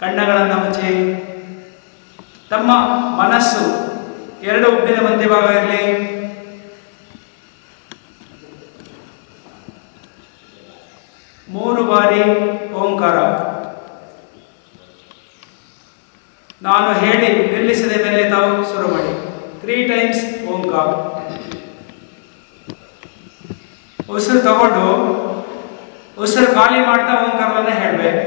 ಕಣ್ಣುಗಳನ್ನು ಮುಚ್ಚಿ. ತಮ್ಮ ಮನಸ್ಸು ಎರಡು ಉಬ್ಬಿನ ಮಧ್ಯಭಾಗ ಇರಲಿ. ಮೂರು ಬಾರಿ ಓಂಕಾರ. ನಾನು ಹೇಳಿ ನಿಲ್ಲಿಸಿದ ಮೇಲೆ ತಾವು ಶುರು ಮಾಡಿ. 3 times ಓಂಕಾರ. ಉಸಿರು ತಗೊಂಡು ಉಸಿರು ಖಾಲಿ ಮಾಡ್ತಾ ಓಂಕಾರವನ್ನ ಹೇಳಬೇಕು.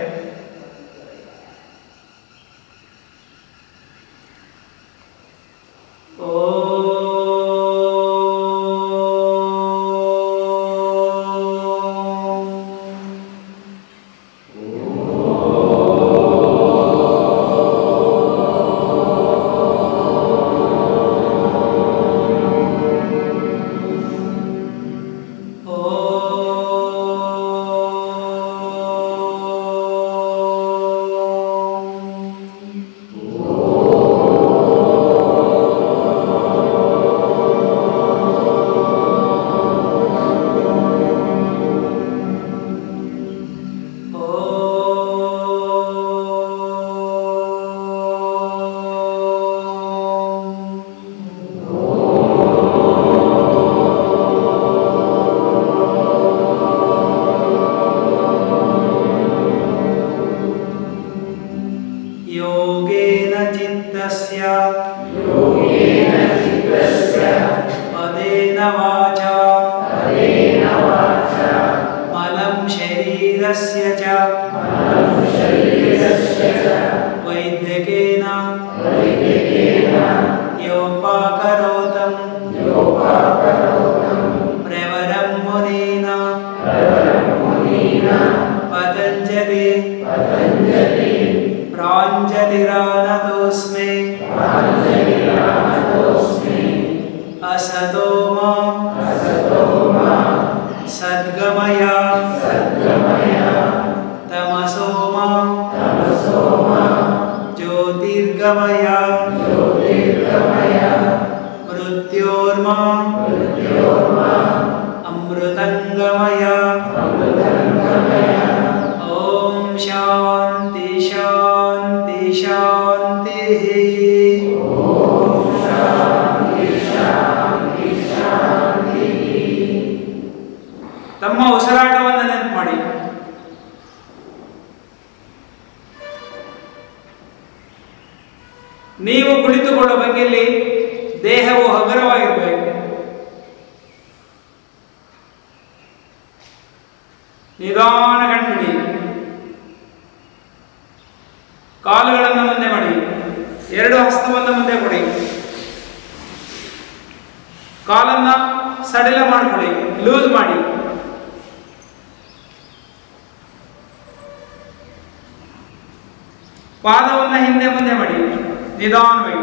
ತಮ್ಮ ಉಸಿರಾಟವನ್ನು ನೆನಪು ಮಾಡಿ. ನೀವು ಕುಳಿತುಕೊಳ್ಳುವ ಬಗೆಯಲ್ಲಿ ದೇಹವು ಹಗುರವಾಗಿರಬೇಕು. ನಿಧಾನ ಕಣ್ಬಿಡಿ. ಕಾಲುಗಳನ್ನು ಮುಂದೆ ಮಾಡಿ. 2 ಹಸ್ತವನ್ನು ಮುಂದೆ ಕೊಡಿ. ಕಾಲನ್ನ ಸಡಿಲ ಮಾಡಿಕೊಳ್ಳಿ, ಲೂಸ್ ಮಾಡಿ. ಪಾದವನ್ನು ಹಿಂದೆ ಮುಂದೆ ಮಾಡಿ ನಿಧಾನವಾಗಿ.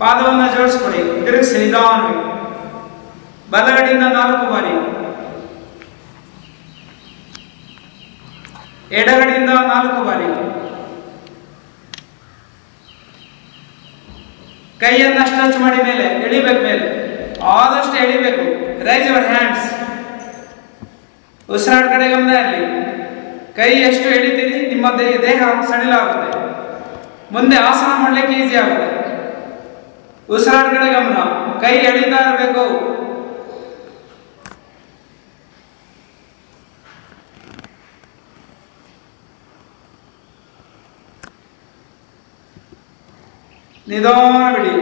ಪಾದವನ್ನು ಜೋಡಿಸ್ಕೊಡಿ, ತಿರುಗಿಸಿ ನಿಧಾನವಾಗಿ. ಬಲಗಡೆಯಿಂದ 4 ಬಾರಿ, ಎಡಗಡೆಯಿಂದ 4 ಬಾರಿ. ಕೈಯನ್ನ ಸ್ಟ್ರೆಚ್ ಮಾಡಿ ಮೇಲೆ ಎಳಿಬೇಕು, ಮೇಲೆ ಆದಷ್ಟು ಎಳಿಬೇಕು. Raise your hands. ಉಸಿರಾಟ ಕಡೆ ಗಮನ ಇರಲಿ. ಕೈ ಎಷ್ಟು ಎಳಿತೀರಿ ನಿಮ್ಮ ದೇಹ ಸಡಿಲ ಆಗುತ್ತೆ, ಮುಂದೆ ಆಸನ ಮಾಡಲಿಕ್ಕೆ ಈಸಿ ಆಗುತ್ತೆ. ಉಸಿರಾಟ ಕಡೆ ಗಮನ, ಕೈ ಎಳಿತಾ ಇರಬೇಕು. ನಿಧಾನ ಬಿಡಿ.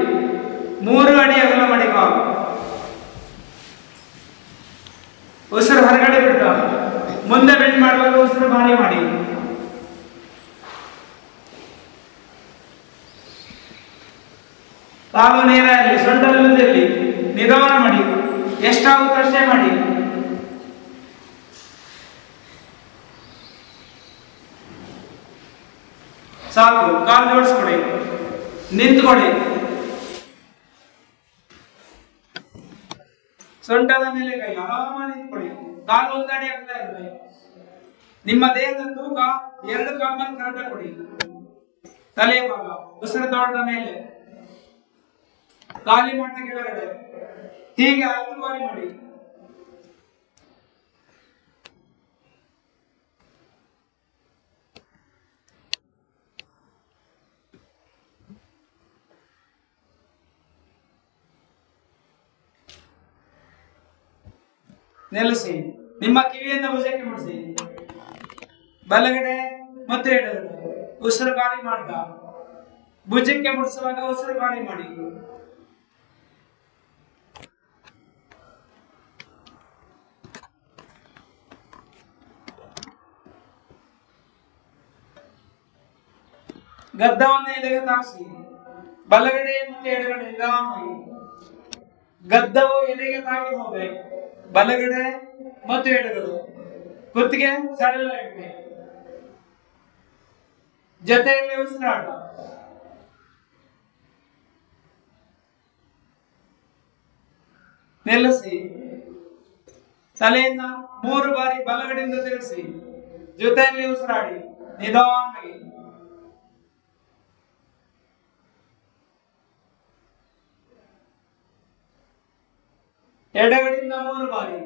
3 ಅಡಿ ಅಗಲ ಮಾಡಿ ಕಾಲು. ಉಸಿರು ಹೊರಗಡೆ ಬಿಟ್ಟು ಮುಂದೆ ಬೆಂಡ್ ಮಾಡುವಾಗ ಉಸಿರು ಬಾಲಿ ಮಾಡಿ. ಕಾಲು ನೇರ ಇರಲಿ, ಸೊಂಟದಲ್ಲಿ ನಿಧಾನ ಮಾಡಿ. ಎಷ್ಟಾಗುತ್ತೆ ಅಷ್ಟೇ ಮಾಡಿ. ಸಾಕು. ಕಾಲು ಜೋಡಿಸ್ಕೊಡಿ, ನಿಂತ್ಕೊಡಿ. ಸೊಂಟದ ಮೇಲೆ ಕೈ ಆರಾಮ ನಿಂತ್ಕೊಳ್ಳಿ. ಕಾಲು ಒಂದಡಿ ಆಗ್ತಾ ಇರಬೇಕು. ನಿಮ್ಮ ದೇಹದ ತೂಕ 2 ಕಾಲನ್ನು ಕರೆಕ್ಟ್ ಕೊಡಿ. ತಲೆ ಭಾಗ ಉಸಿರು ತೋಟದ ಮೇಲೆ, ಖಾಲಿ ಮಣ್ಣ ಕೆಳಗಡೆ. ಹೀಗೆ 5 ಬಾರಿ ಮಾಡಿ. ನಿಲ್ಲಿಸಿ. ನಿಮ್ಮ ಕಿವಿಯನ್ನು ಭುಜಕ್ಕೆ ಮುಡಿಸಿ. ಬಲಗಡೆ ಮತ್ತು ಎಡಗಡೆ ಉಸಿರು ಗಾಳಿ ಮಾಡ್ತಾ ಭುಜಕ್ಕೆ ಮುಡಿಸುವಾಗ ಉಸಿರು ಗಾಳಿ ಮಾಡಿ. ಗದ್ದವನ್ನು ಎದೆಗೆ ತಾಗಿಸಿ. ಬಲಗಡೆ ಮತ್ತು ಎಡಗಡೆ ನಿಧಾನವಾಗಿ ಗದ್ದವು ಎದೆಗೆ ತಾಗಿ ಹೋಗ್ಬೇಕು. ಬಲಗಡೆ ಮತ್ತು ಎಡಗಡೆ ಕುತ್ತಿಗೆ ಸಡಿಲ ಇಡ್ಬೇಕು. ಜೊತೆಯಲ್ಲಿ ಉಸಿರಾಟ. ನಿಲ್ಲಿಸಿ. ತಲೆಯನ್ನ 3 ಬಾರಿ ಬಲಗಡೆಯಿಂದ ತಿರುಗಿಸಿ. ಜೊತೆಯಲ್ಲಿ ಉಸಿರಾಡಿ ನಿಧಾನವಾಗಿ. ಎಡಗಡೆಯಿಂದ 3 ಬಾರಿ.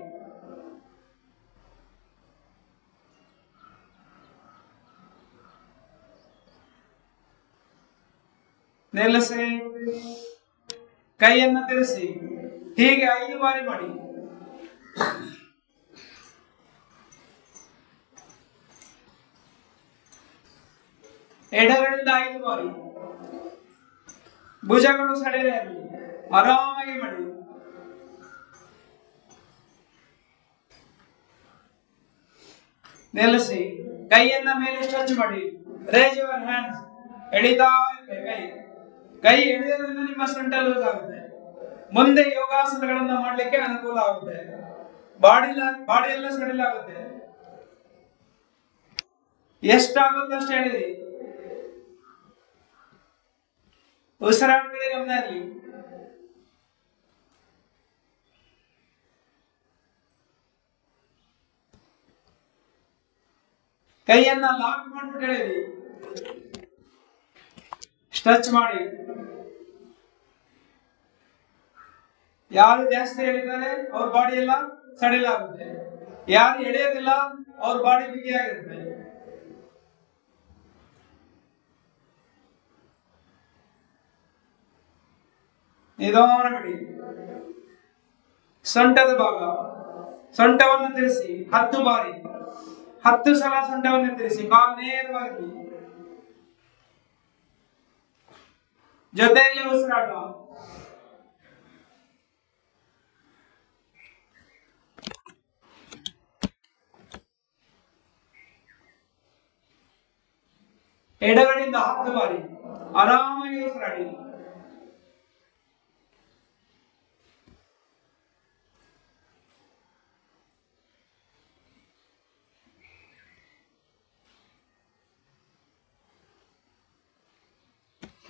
ನಿಲ್ಲಿಸಿ. ಕೈಯನ್ನು ತಿರುಗಿಸಿ. ಹೀಗೆ 5 ಬಾರಿ ಮಾಡಿ. ಎಡಗಡೆಯಿಂದ 5 ಬಾರಿ. ಭುಜಗಳು ಸಡಿಲ ಇರಲಿ. ಆರಾಮಾಗಿ ಮಾಡಿ. ನಿಲ್ಲಿಸಿ. ಕೈಯನ್ನ ಮೇಲೆ ಸ್ಟ್ರೆಚ್ ಮಾಡಿ. Race your hands. ಎಳಿತಾ ಕೈ ಕೈ ಎಳೆಯೋದ್ರಿಂದ ನಿಮ್ಮ ಸೊಂಟ ಲೂಸ್ ಆಗುತ್ತೆ. ಮುಂದೆ ಯೋಗಾಸನಗಳನ್ನ ಮಾಡ್ಲಿಕ್ಕೆ ಅನುಕೂಲ ಆಗುತ್ತೆ. ಬಾಡಿ ಎಲ್ಲ ಸಡಿಲ ಆಗುತ್ತೆ. ಎಷ್ಟಾಗುತ್ತೆ ಅಷ್ಟು ಹೇಳಿರಿ. ಉಸಿರಾಟ ಕಡೆ ಗಮನ ಇರಲಿ. ಕೈಯನ್ನ ಲಾಕ್ ಮಾಡ್ಬಿಟ್ಟು ಹೇಳಿರಿ. ಸ್ಟ್ರೆಚ್ ಮಾಡಿ. ಯಾರು ಜಾಸ್ತಿ ಎಳಿತಾರೆ ಅವ್ರ ಬಾಡಿ ಎಲ್ಲ ಸಡಿಲ ಆಗುತ್ತೆ. ಯಾರು ಎಳೆಯೋದಿಲ್ಲ ಅವ್ರ ಬಾಡಿ ಬಿಗಿಯಾಗಿರುತ್ತೆ. ನಿಧಾನ ಬಿಡಿ. ಸೊಂಟದ ಭಾಗ. ಸೊಂಟವನ್ನು ತಿರುಗಿಸಿ 10 ಬಾರಿ. 10 ಸಲ ಸೊಂಟವನ್ನು ತಿರುಗಿಸಿ. ಕಾಲು ನೇರವಾಗಿ. ಜೊತೆಯಲ್ಲಿ ಉಸಿರಾಟ. ಎಡಗಡೆಯಿಂದ 10 ಬಾರಿ ಆರಾಮಾಗಿ ಉಸಿರಾಡಿ.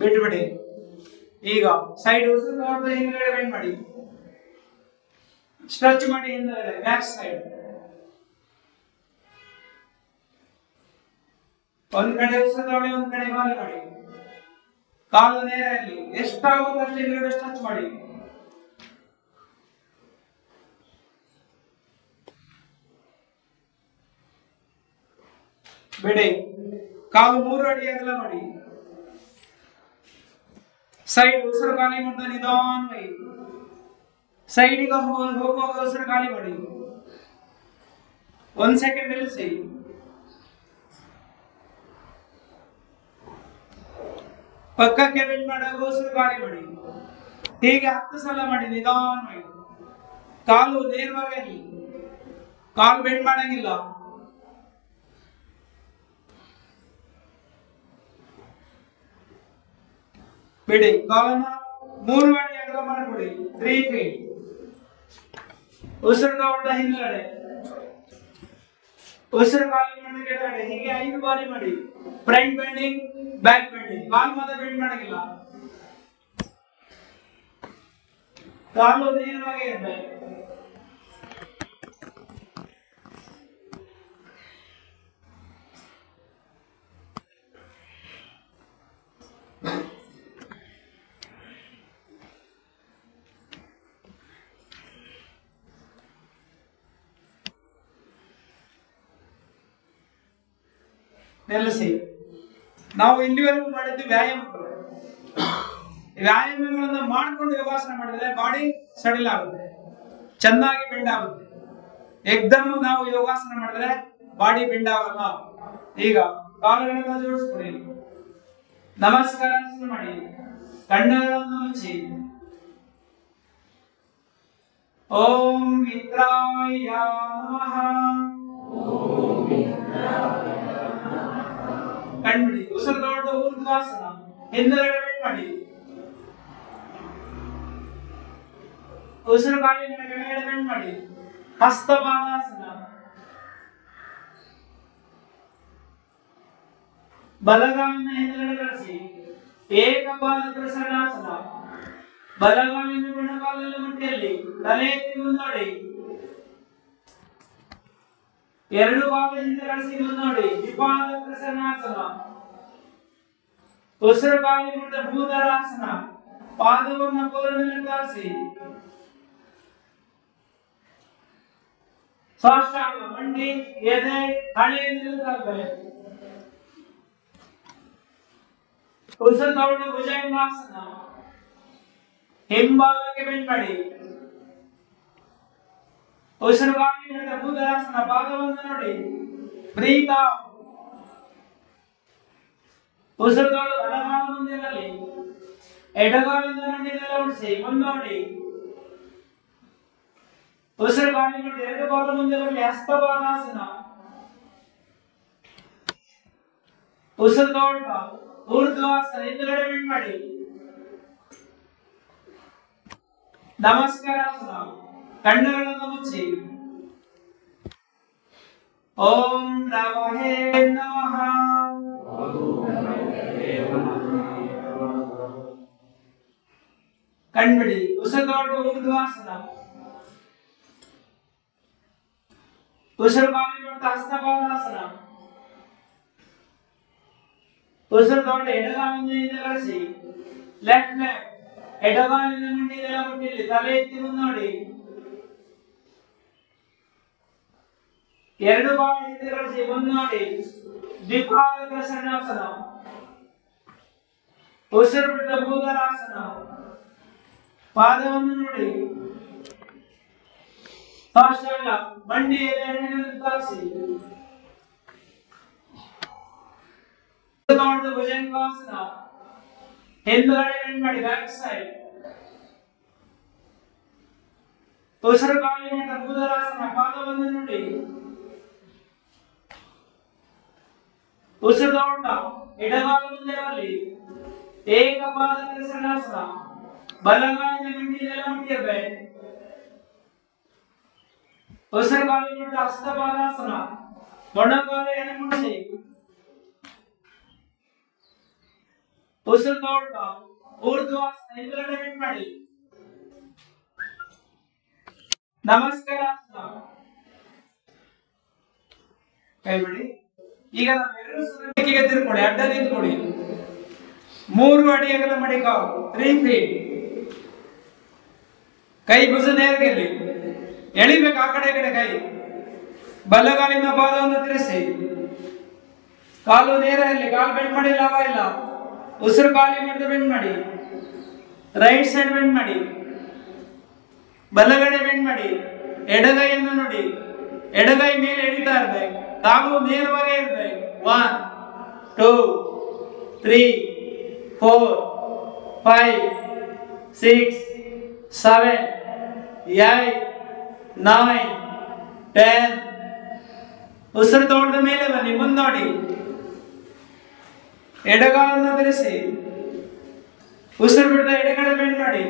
ಬಿಟ್ಬಿಡಿ. ಈಗ ಸೈಡ್ ಉಸಿರು ತಗೊಂಡು ಹಿಂದ್ಗಡೆ ಬೆಂಡ್ ಮಾಡಿ. ಸ್ಟ್ರೆಚ್ ಮಾಡಿ ಹಿಂದ್ಗಡೆ ಬ್ಯಾಕ್ ಸೈಡ್. ಒಂದ್ ಕಡೆ ಉಸಿರು ತಗೊಳ್ಳಿ, ಒಂದ್ ಕಡೆ ಕಾಲು ಮಾಡಿ. ಕಾಲು ನೇರ ಇರಲಿ. ಎಷ್ಟಾಗುತ್ತೆ ಅಷ್ಟು ಹಿಂದ್ಗಡೆ ಸ್ಟ್ರೆಚ್ ಮಾಡಿ. ಬಿಡಿ. ಕಾಲು 3 ಅಡಿ ಅಗಲ ಮಾಡಿ. ಸೈಡ್ ಉಸಿರು ಖಾಲಿ ಮಾಡ್ತಾ ನಿಧಾನವಾಗಿ. ಸೈಡಿಗೆ ಹೋಗುವಾಗ ಉಸಿರು ಖಾಲಿ ಮಾಡಿ. 1 ಸೆಕೆಂಡ್ ನಿಲ್ಲಿಸಿ. ಪಕ್ಕಕ್ಕೆ ಬೆಂಡ್ ಮಾಡುವಾಗ ಉಸಿರು ಖಾಲಿ ಮಾಡಿ. ಹೀಗೆ 10 ಸಲ ಮಾಡಿ ನಿಧಾನವಾಗಿ. ಕಾಲು ನೇರವಾಗಿ ಇರಲಿ. ಕಾಲು ಬೆಂಡ್ ಮಾಡಂಗಿಲ್ಲ. ಬಿಡಿ. ಕಾಲನ್ನ 3 ಅಡಿ ಅಗಲ ಮಾಡಿಕೊಡಿ. 3 feet. ಉಸಿರು ತಗೊಂಡ ಹಿಂದ್ಗಡೆ. ಉಸಿರು ಖಾಲಿ ಮಾಡಿದ ಕೆಳಗಡೆ. ಹೀಗೆ 5 ಬಾರಿ ಮಾಡಿ. Front bending, back bending. ಕಾಲು ಮಾತ್ರ ಬೆಂಡ್ ಮಾಡಂಗಿಲ್ಲ. ಕಾಲು ನೇರವಾಗಿ ಇರಬೇಕು. ನಿಲ್ಲಿಸಿ. ನಾವು ಇಲ್ಲಿವರೆಗೂ ಮಾಡಿದ್ದು ವ್ಯಾಯಾಮಗಳು. ವ್ಯಾಯಾಮಗಳನ್ನ ಮಾಡಿಕೊಂಡು ಯೋಗಾಸನ ಮಾಡಿದ್ರೆ ಬಾಡಿ ಸಡಿಲ ಆಗುತ್ತೆ, ಚೆನ್ನಾಗಿ ಬೆಂಡ್ ಆಗುತ್ತೆ. ಏಕ್ದಮ್ ನಾವು ಯೋಗಾಸನ ಮಾಡಿದ್ರೆ ಬಾಡಿ ಬೆಂಡ್ ಆಗಲ್ಲ. ಈಗ ಕಾಲುಗಳನ್ನ ಜೋಡಿಸ್ಕೊಳ್ಳಿ, ನಮಸ್ಕಾರ ಮಾಡಿ, ಕಣ್ಣುಗಳನ್ನು ಮುಚ್ಚಿ. ಓಂ ಮಿತ್ರಾಯ ನಮಃ. ಕಣ್ಬಿಡಿ. ಉಸಿರು ದೊಡ್ಡ ಊರ್ಧ್ವಾಸನ, ಹಿಂದುಗಡೆ ಬೆಂಡ್ ಮಾಡಿ. ಉಸಿರು ಕಾಲಿನ ಕೆಳಗಡೆ ಬೆಂಡ್ ಮಾಡಿ. ಹಸ್ತಪಾದಾಸನ. ಬಲಗಾಲಿನ ಹಿಂದುಗಡೆ ಕಳಿಸಿ. ಏಕಪಾದ ತ್ರಿಸರ್ಣಾಸನ. ಬಲಗಾಲಿನ ಮೊಣಕಾಲಲ್ಲಿ ಮುಟ್ಟಿಯಲ್ಲಿ ತಲೆ ಎತ್ತಿ ಮುನ್ನೋಡಿ. ಎರಡು ಕಾಲ ಹಿಂದೆ ಕಳಿಸಿ ಮುನ್ನೋಡಿ. ದ್ವಿಪಾದ ತ್ರಿಸರ್ಣಾಸನ. ಉಸಿರು ಕಾಲಿ ಮುಟ್ಟ ಭೂಧರಾಸನ. ಪಾದವನ್ನು ಕೋಲಿನಲ್ಲಿ ತಾರಿಸಿ. ಸಾಷ್ಟಾಂಗ ಮಂಡಿ ಎದೆ ಹಣೆ ನಿಲ್ಲುತ್ತಾಗಬೇಕು. ಉಸಿರು ತಗೊಂಡು ಭುಜಂಗಾಸನ. ಹಿಂಭಾಗಕ್ಕೆ ಬೆಂಡ್ ಮಾಡಿ. ಉಸಿರು ಗಾಳಿ ಹಿಡಿದ ಭೂಧರಾಸನ. ಪಾದವನ್ನು ನೋಡಿ. Breathe out. ಉಸಿರು ತಗೊಂಡು ಬಲಗಾಲ ಮುಂದೆ ಬರಲಿ. ಎಡಗಾಲಿಂದ ನಂಡಿನೆಲ್ಲ ಉಳಿಸಿ ಮುನ್ನೋಡಿ. ಉಸಿರು ಗಾಳಿ ನೋಡಿ ಎರಡು ಕಾಲು ಮುಂದೆ ಬರಲಿ. ಹಸ್ತಪಾದಾಸನ. ಉಸಿರು ತಗೊಂಡ ಊರ್ಧ್ವಾಸನ. ಹಿಂದುಗಡೆ ಬೆಂಡ್ ಮಾಡಿ. ನಮಸ್ಕಾರಾಸನ. ಕಣ್ಣುಗಳನ್ನು ಮುಚ್ಚಿ. ಓಂ ನಮಃ ನಮಃ. ಕಣ್ಬಿಡಿ. ಉಸಿರು ತಗೊಂಡು ಊರ್ಧ್ವಾಸನ. ಉಸಿರು ಕಾಲಿ ಮಾಡ್ತಾ ಹಸ್ತಪಾದಾಸನ. ಉಸಿರು ತಗೊಂಡು ಎಡಗಾಲಿನಿಂದ ಕಳಿಸಿ. Left leg. ಎಡಗಾಲಿನ ಮುಂಡಿದೆಲ್ಲ ಮುಟ್ಟಿಲ್ಲಿ. ತಲೆ ಎತ್ತಿ ಮುನ್ನೋಡಿ. ಎರಡು ಕಾಲು ಹಿಂದೆ ಕಳಿಸಿ ಮುನ್ನೋಡಿ. ದ್ವಿಪಾದ ತ್ರಿಸರ್ಣಾಸನ. ಉಸಿರು ಬಿಟ್ಟ ಭೂಧರಾಸನ. ಪಾದವನ್ನು ನೋಡಿ. ಸಾಷ್ಟಾಂಗ ಮಂಡಿ ಎದೆ ಹಣೆಯನ್ನು ತಾರಿಸಿ. ತಗೊಂಡು ಭುಜಂಗಾಸನ. ಹಿಂದುಗಡೆ ಬೆಂಡ್ ಮಾಡಿ. Back side. ಉಸಿರು ಕಾಲಿ ಮಟ್ಟ ಭೂಧರಾಸನ. ಪಾದವನ್ನು ನೋಡಿ. ಉಸಿರು ತಗೊಂಡ ಎಡಗಾಲ ಮುಂದೆ ಬರಲಿ. ಏಕಪಾದ ತ್ರಿಸರ್ಣಾಸನ. ಬಲಗಾಲಿನ ಮಂಡಿನೆಲ್ಲ ಮುಟ್ಟಿರಬೇಕು. ಉಸಿರು ಕಾಲಿ ಮಟ್ಟ ಹಸ್ತಪಾದಾಸನ. ಮೊಣಕಾಲು ಎಣೆ ಮುಡಿಸಿ. ಉಸಿರು ತಗೊಂಡ ಊರ್ಧ್ವಾಸನ. ಹಿಂದುಗಡೆ ಬೆಂಡ್ ಮಾಡಿ. ನಮಸ್ಕಾರಾಸನ. ಕೈ ಬಿಡಿ. ಈಗ ನಾವೆಲ್ಲರೂ ಸುರಕಿಗೆ ತಿರ್ಕೊಳ್ಳಿ. ಅಡ್ಡ ನಿಂತ್ಕೊಳ್ಳಿ. 3 ಅಡಿ ಅಗಲ ಮಡಿಕಾವು. 3 feet. ಕೈ ಭುಜ ನೇರಗೆಲ್ಲಿ ಎಳಿಬೇಕು. ಆ ಕಡೆ ಈ ಕಡೆ ಕೈ. ಬಲಗಾಲಿನ ಪಾದವನ್ನು ತಿರುಗಿಸಿ. ಕಾಲು ನೇರ ಇರಲಿ. ಕಾಲು ಬೆಂಡ್ ಮಾಡಿ ಲಾಭ ಇಲ್ಲ. ಉಸಿರು ಖಾಲಿ ಮಾಡಿದ ಬೆಂಡ್ ಮಾಡಿ. ರೈಟ್ ಸೈಡ್ ಬೆಂಡ್ ಮಾಡಿ. ಬಲಗಡೆ ಬೆಂಡ್ ಮಾಡಿ. ಎಡಗೈಯನ್ನು ನೋಡಿ. ಎಡಗೈ ಮೇಲೆ ಎಳಿತಾ ಇರ್ಬೇಕು. ಕಾಲು ನೇರವಾಗಿ ಇರ್ಬೇಕು. 1 2 3 4 5 6 7 8 9 10. ಉಸಿರು ತಗೊಂಡ ಮೇಲೆ ಬನ್ನಿ. ಮುಂದೋಡಿ. ಎಡಗಾಲನ್ನು ತಿರುಗಿಸಿ. ಉಸಿರು ಬಿಡದ ಎಡಗಡೆ ಬೆಂಡ್ ಮಾಡಿ.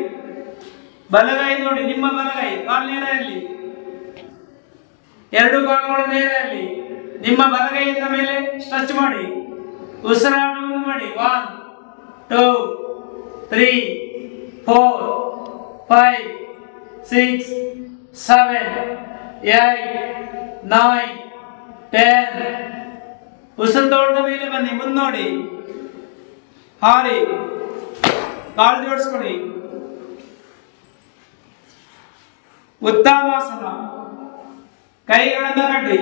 ಬಲಗೈ ನೋಡಿ. ನಿಮ್ಮ ಬಲಗೈ ಕಾಲು ನೇರ ಇರಲಿ. ಎರಡು ಕಾಲುಗಳು ನೇರ ಇರಲಿ. ನಿಮ್ಮ ಬಲಗೈಯಿಂದ ಮೇಲೆ ಸ್ಟ್ರೆಚ್ ಮಾಡಿ. ಉಸಿರಾಟವನ್ನು ಮಾಡಿ. 1 2 3 4 5 6 7 8 9 10. ಉಸಿರು ತಗೊಂಡ ಮೇಲೆ ಬನ್ನಿ. ಮುನ್ನೋಡಿ. ಹಾರಿ. ಕಾಲು ಜೋಡಿಸ್ಕೊಳ್ಳಿ. ಉತ್ತಾನಾಸನ. ಕೈಗಳನ್ನು ಕಟ್ಟಿ.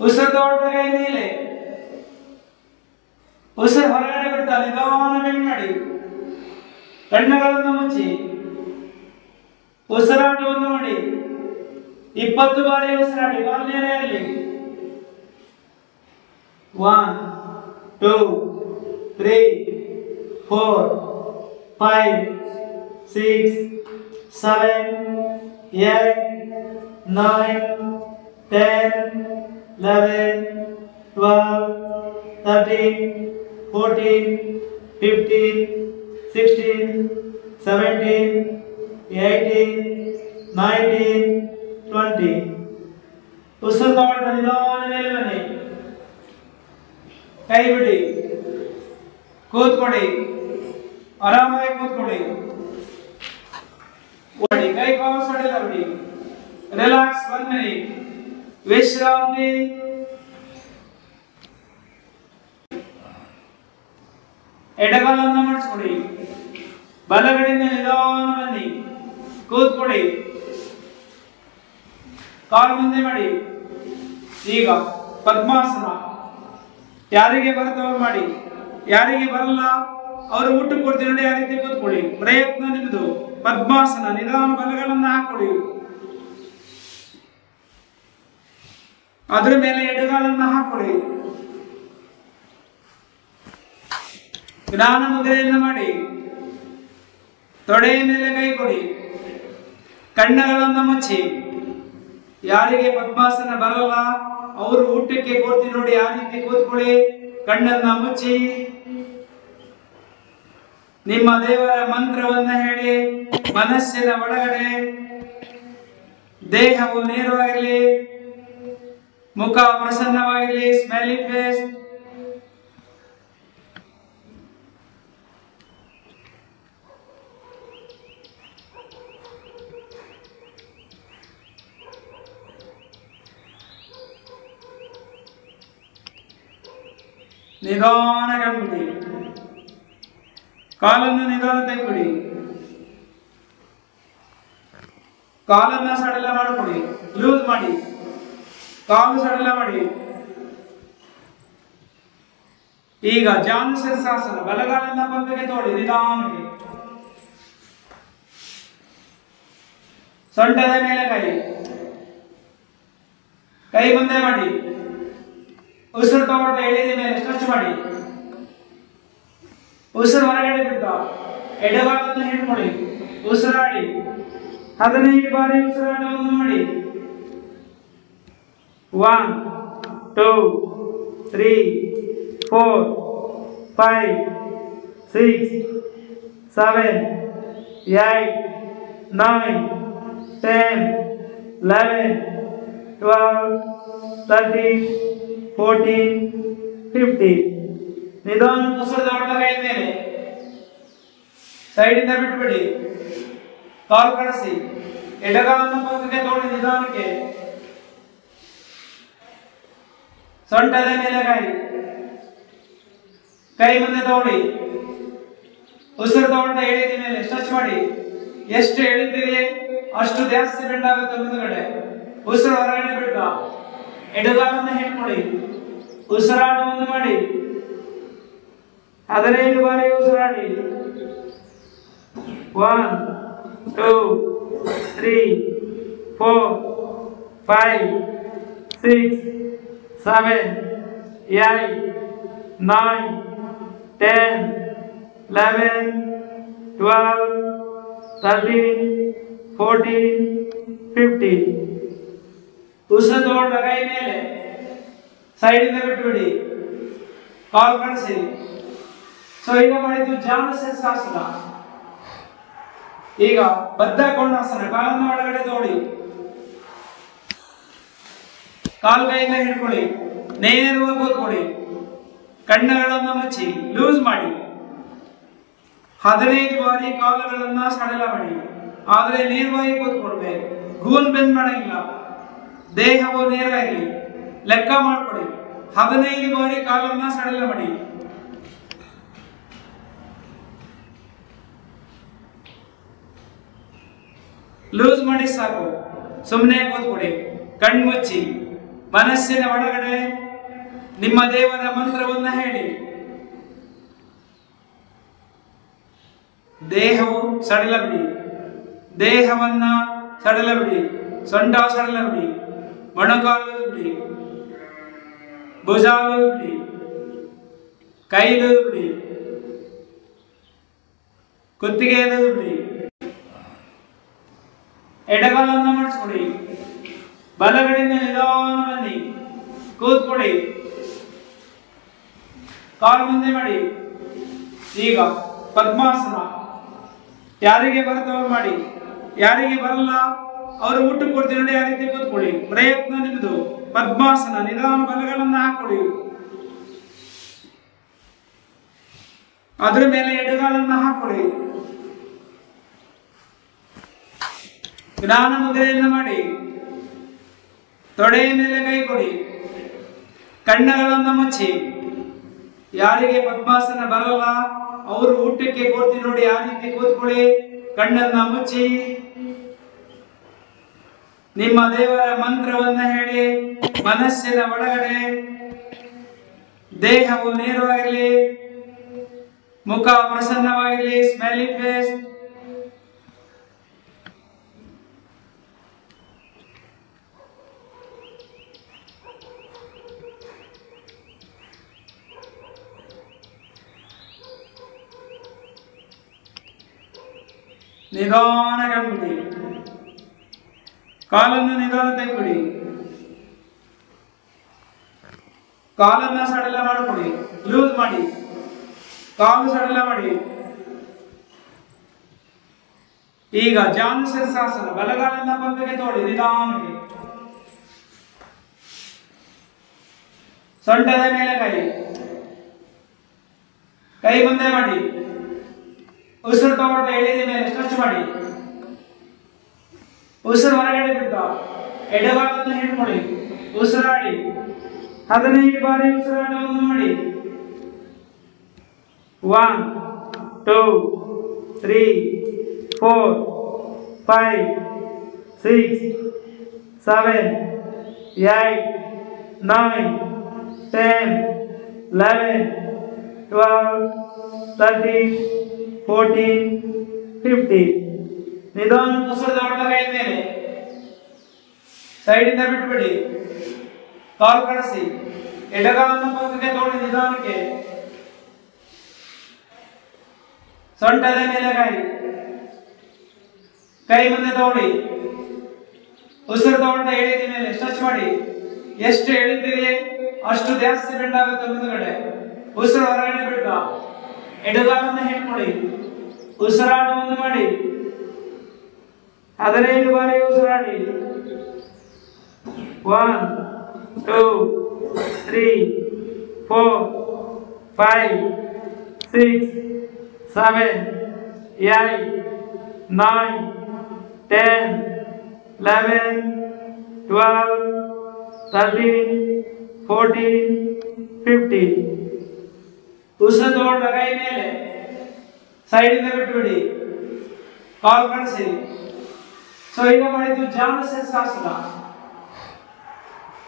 ಉಸಿರು ತಗೊಂಡ ಕೈ ಮೇಲೆ. ಉಸಿರು ಹೊರಗಡೆ ಬಿಡ್ತಾ ನಿಧಾನ ಬೆಂಡ್ ಮಾಡಿ. ಕಣ್ಣುಗಳನ್ನು ಮುಚ್ಚಿ. ಉಸಿರಾಟವನ್ನು ಮಾಡಿ. 20 ಬಾರಿ ಉಸಿರಾಡಿ ಕಾಲ್ನೇರೆಯಲ್ಲಿ 1 2 3 4 5 6 7 8 9 10 11 12 13 14 15 16 17 18 19 20 ಉಸಿರು ತಗೊಂಡು ನಿಧಾನ ಮೇಲೆ ಬನ್ನಿ ಕೈ ಬಿಡಿ ಕೂತ್ಕೊಳ್ಳಿ ಆರಾಮಾಗಿ ಕೂತ್ಕೊಳ್ಳಿ ಕೈ ಕಾಲು ಸಡಿಲ ಬಿಡಿ ರಿಲ್ಯಾಕ್ಸ್ 1 ಮಿನಿಟ್ ವಿಶ್ರಾಂತಿ ಎಡಗಾಲನ್ನು ಮಾಡಿಸ್ಕೊಡಿ ಬಲಗಡೆಯಿಂದ ನಿಧಾನ ಬನ್ನಿ ಕೂತ್ಕೊಳ್ಳಿ ಕಾಲು ಮುಂದೆ ಮಾಡಿ ಈಗ ಪದ್ಮಾಸನ ಯಾರಿಗೆ ಬರ್ತವ ಮಾಡಿ ಯಾರಿಗೆ ಬರಲ್ಲ ಅವರು ಊಟ ಕೊಡ್ತೀವಿ ನೋಡಿ ಆ ರೀತಿ ಕೂತ್ಕೊಳ್ಳಿ ಪ್ರಯತ್ನ ನಿಮ್ಮದು ಪದ್ಮಾಸನ ನಿಧಾನ ಬಲಗಳನ್ನ ಹಾಕೊಳ್ಳಿ ಅದರ ಮೇಲೆ ಎಡಗಾಲನ್ನ ಹಾಕೊಳ್ಳಿ ಜ್ಞಾನ ಮುದ್ರೆಯನ್ನು ಮಾಡಿ ತೊಡೆಯ ಮೇಲೆ ಕೈ ಕೊಡಿ ಕಣ್ಣುಗಳನ್ನು ಮುಚ್ಚಿ ಯಾರಿಗೆ ಪದ್ಮಾಸನ ಬರಲ್ಲ ಅವರು ಊಟಕ್ಕೆ ಕೂರ್ತಿ ನೋಡಿ ಆ ರೀತಿ ಕೂತ್ಕೊಳ್ಳಿ ಕಣ್ಣನ್ನ ಮುಚ್ಚಿ ನಿಮ್ಮ ದೇವರ ಮಂತ್ರವನ್ನ ಹೇಳಿ ಮನಸ್ಸಿನ ಒಳಗಡೆ ದೇಹವು ನೇರವಾಗಿರಲಿ ಮುಖ ಪ್ರಸನ್ನವಾಗಿರಲಿ ಸ್ಮೈಲಿಂಗ್ ಫೇಸ್ ನಿಧಾನ ಕಣ್ಬಿಡಿ ಕಾಲನ್ನು ನಿಧಾನ ತೆಗೆದುಬಿಡಿ ಕಾಲನ್ನ ಸಡಲ ಮಾಡಿಕೊಡಿ ಲೂಸ್ ಮಾಡಿ ಕಾಲು ಸಡಲ ಮಾಡಿ ಈಗ ಜಾನು ಶೀರ್ಷಾಸನ ಬಲಗಾಲನ್ನ ಪಕ್ಕಕ್ಕೆ ತೋಡಿ ನಿಧಾನಕ್ಕೆ ಸೊಂಟದ ಮೇಲೆ ಕೈ ಮುಂದೆ ಮಾಡಿ ಉಸಿರು ತಗೊಂಡು ಎಳೆದ ಮೇಲೆ ಸ್ಟ್ರೆಚ್ ಮಾಡಿ ಉಸಿರು ಹೊರಗಡೆ ಬಿಟ್ಟ ಎಡಗಾಲನ್ನು ಹಿಡ್ಕೊಳ್ಳಿ ಉಸಿರಾಡಿ 15 ಬಾರಿ ಉಸಿರಾಟವನ್ನು ಮಾಡಿ 1 2 3 4 5 6 7 8 9 10 11 12 13 14 15 ನಿಧಾನ ಉಸಿರು ತಗೊಂಡ ಕೈ ಮೇಲೆ ಸೈಡಿಂದ ಬಿಟ್ಬಿಡಿ ಕಾಲು ಕಳಿಸಿ ಎಡಗಾಲನ್ನು ಪಕ್ಕಕ್ಕೆ ತೋಡಿ ನಿಧಾನಕ್ಕೆ ಸೊಂಟದ ಮೇಲೆ ಕೈ ಮುಂದೆ ತಗೊಳ್ಳಿ ಉಸಿರು ತಗೊಂಡ ಎಳೆದ ಮೇಲೆ ಸ್ಟ್ರೆಚ್ ಮಾಡಿ ಎಷ್ಟು ಎಳಿತೀರಿ ಅಷ್ಟು ಜಾಸ್ತಿ ಬೆಂಡ್ ಆಗುತ್ತೆ ಮುಂದುಗಡೆ ಉಸಿರು ಹೊರಗಡೆ ಬಿಟ್ಟ ಎಡಗಾಲನ್ನು ಹಿಡ್ಕೊಳ್ಳಿ ಉಸಿರಾಟವನ್ನು ಮಾಡಿ 15 ಬಾರಿ ಉಸಿರಾಡಿ 1 2 3 4 5 6 7 8 9 10 11 12 13 14 15 ಉಸಿರು ತಗೊಂಡ ಕೈ ಮೇಲೆ ಸೈಡಿಂದ ಬಿಟ್ಬಿಡಿ ಕಾಲು ಕಳಿಸಿ ಸೊ ಈಗ ಮಾಡಿದ್ದು ಜಾನು ಶೀರ್ಷಾಸನ ಈಗ ಬದ್ಧ ಕೋಣಾಸನ ಕಾಲನ್ನು ಒಳಗಡೆ ತೋಡಿ ಕಾಲು ಕೈಯಿಂದ ಹಿಡ್ಕೊಳ್ಳಿ ನೇರವಾಗಿ ಕೂತ್ಕೊಳ್ಳಿ ಕಣ್ಣುಗಳನ್ನು ಮುಚ್ಚಿ ಲೂಸ್ ಮಾಡಿ 15 ಬಾರಿ ಕಾಲುಗಳನ್ನ ಸಡಲ ಮಾಡಿ ಆದರೆ ನೇರವಾಗಿ ಕೂತ್ಕೊಳ್ಬೇಕು ಗೂನ್ ಬೆಂದ್ ಮಾಡಂಗಿಲ್ಲ ದೇಹವು ನೇರ ಇರಲಿ ಲೆಕ್ಕ ಮಾಡ್ಕೊಡಿ 15 ಬಾರಿ ಕಾಲನ್ನ ಸಡಲ ಮಾಡಿ ಲೂಸ್ ಮಾಡಿ ಸಾಕು ಸುಮ್ಮನೆ ಕೂತ್ಕೊಡಿ ಕಣ್ಣು ಮುಚ್ಚಿ ಮನಸ್ಸಿನ ಒಳಗಡೆ ನಿಮ್ಮ ದೇವರ ಮಂತ್ರವನ್ನ ಹೇಳಿ ದೇಹವು ಸಡಲ ಬಿಡಿ ದೇಹವನ್ನ ಸಡಲ ಬಿಡಿ ಸೊಂಟ ಸಡಲ ಬಿಡಿ, ಮೊಣಕಾಲು ಬಿಡಿ, ಭುಜಾಲು ಬಿಡಿ, ಕೈಲು ಬಿಡಿ, ಕುತ್ತಿಗೆಯಲು ಬಿಡಿ. ಎಡಗಾಲನ್ನು ಮಾಡಿಸ್ಕೊಡಿ, ಬಲಗಡೆಯಿಂದ ನಿಧಾನ ಬನ್ನಿ, ಕೂತ್ಕೊಡಿ, ಕಾಲು ಮುಂದೆ ಮಾಡಿ. ಈಗ ಪದ್ಮಾಸನ. ಯಾರಿಗೆ ಬರ್ತವ ಮಾಡಿ, ಯಾರಿಗೆ ಬರಲ್ಲ ಅವರು ಊಟಕ್ಕೆ ಕೊಡ್ತೀವಿ ನೋಡಿ, ಆ ರೀತಿ ಕೂತ್ಕೊಳ್ಳಿ. ಪ್ರಯತ್ನ ನಿಮ್ಮದು. ಪದ್ಮಾಸನ. ನಿಧಾನ ಬಲಗಳನ್ನ ಹಾಕೊಳ್ಳಿ, ಅದರ ಮೇಲೆ ಎಡಗಾಲನ್ನ ಹಾಕೊಳ್ಳಿ. ಜ್ಞಾನ ಮುದ್ರೆಯನ್ನು ಮಾಡಿ, ತೊಡೆಯ ಮೇಲೆ ಕೈ ಕೊಡಿ, ಕಣ್ಣುಗಳನ್ನು ಮುಚ್ಚಿ. ಯಾರಿಗೆ ಪದ್ಮಾಸನ ಬರಲ್ಲ ಅವರು ಊಟಕ್ಕೆ ಕೂರ್ತಿ ನೋಡಿ, ಆ ರೀತಿ ಕೂತ್ಕೊಳ್ಳಿ, ಕಣ್ಣನ್ನ ಮುಚ್ಚಿ. ನಿಮ್ಮ ದೇವರ ಮಂತ್ರವನ್ನ ಹೇಳಿ. ಮನಸ್ಸಿನ ಒಳಗಡೆ ದೇಹವು ನೇರವಾಗಿರಲಿ, ಮುಖ ಪ್ರಸನ್ನವಾಗಿರಲಿ, ಸ್ಮೈಲಿಂಗ್ ಫೇಸ್. ನಿಧಾನ ಕಣ್ಬಿಡಿ, ಕಾಲನ್ನು ನಿಧಾನ ತೆಗೆದುಬಿಡಿ, ಕಾಲನ್ನ ಸಡಲ ಮಾಡಿಕೊಡಿ, ಲೂಸ್ ಮಾಡಿ, ಕಾಲು ಸಡಲ ಮಾಡಿ. ಈಗ ಜಾನು ಶೀರ್ಷಾಸನ. ಬಲಗಾಲನ್ನ ಪಕ್ಕಕ್ಕೆ ತೋಡಿ ನಿಧಾನಕ್ಕೆ, ಸೊಂಟದ ಮೇಲೆ ಕೈ, ಕೈ ಮುಂದೆ ಮಾಡಿ, ಉಸಿರು ತಗೊಂಡು ಎಳೆದ ಮೇಲೆ ಸ್ಟ್ರೆಚ್ ಮಾಡಿ, ಉಸಿರು ಹೊರಗಡೆ ಬಿಟ್ಟ ಎಡಗಾಲನ್ನು ಹಿಡ್ಕೊಳ್ಳಿ, ಉಸಿರಾಡಿ 15 ಬಾರಿ ಉಸಿರಾಟವನ್ನು ಮಾಡಿ. 1 2 3 4 5 6 7 8 9 10 11 12 13 14 15. ನಿಧಾನ ಉಸಿರು ತಗೊಂಡ ಕೈ ಮೇಲೆ ಸೈಡಿಂದ ಬಿಟ್ಬಿಡಿ, ಕಾಲು ಕಳಿಸಿ, ಎಡಗಾಲನ್ನು ಪಕ್ಕಕ್ಕೆ ತೋಡಿ ನಿಧಾನಕ್ಕೆ, ಸೊಂಟದ ಮೇಲೆ ಕೈ, ಕೈ ಮುಂದೆ ತೋಡಿ, ಉಸಿರು ತಗೊಂಡ ಎಳೆದ ಮೇಲೆ ಸ್ಟ್ರೆಚ್ ಮಾಡಿ. ಎಷ್ಟು ಎಳಿತೀರಿ ಅಷ್ಟು ಜಾಸ್ತಿ ಬೆಂಡ್ ಆಗುತ್ತೆ ಮುಂದುಗಡೆ. ಉಸಿರು ಹೊರಗಡೆ ಬಿಟ್ಟ ಎಡಗಾಲನ್ನು ಹಿಡ್ಕೊಳ್ಳಿ, ಉಸಿರಾಟವನ್ನು ಮಾಡಿ. 15 ಬಾರಿ ಉಸಿರಾಡಿ. 1 2 3 4 5 6 7 8 9 10 11 12 13 14 15. ಉಸಿರು ತಗೊಂಡ ಕೈ ಮೇಲೆ ಸೈಡಿಂದ ಬಿಟ್ಬಿಡಿ, ಕಾಲು ಕಳಿಸಿ. ಸೊ ಈಗ ಮಾಡಿದ್ದು ಜಾನು ಶೀರ್ಷಾಸನ.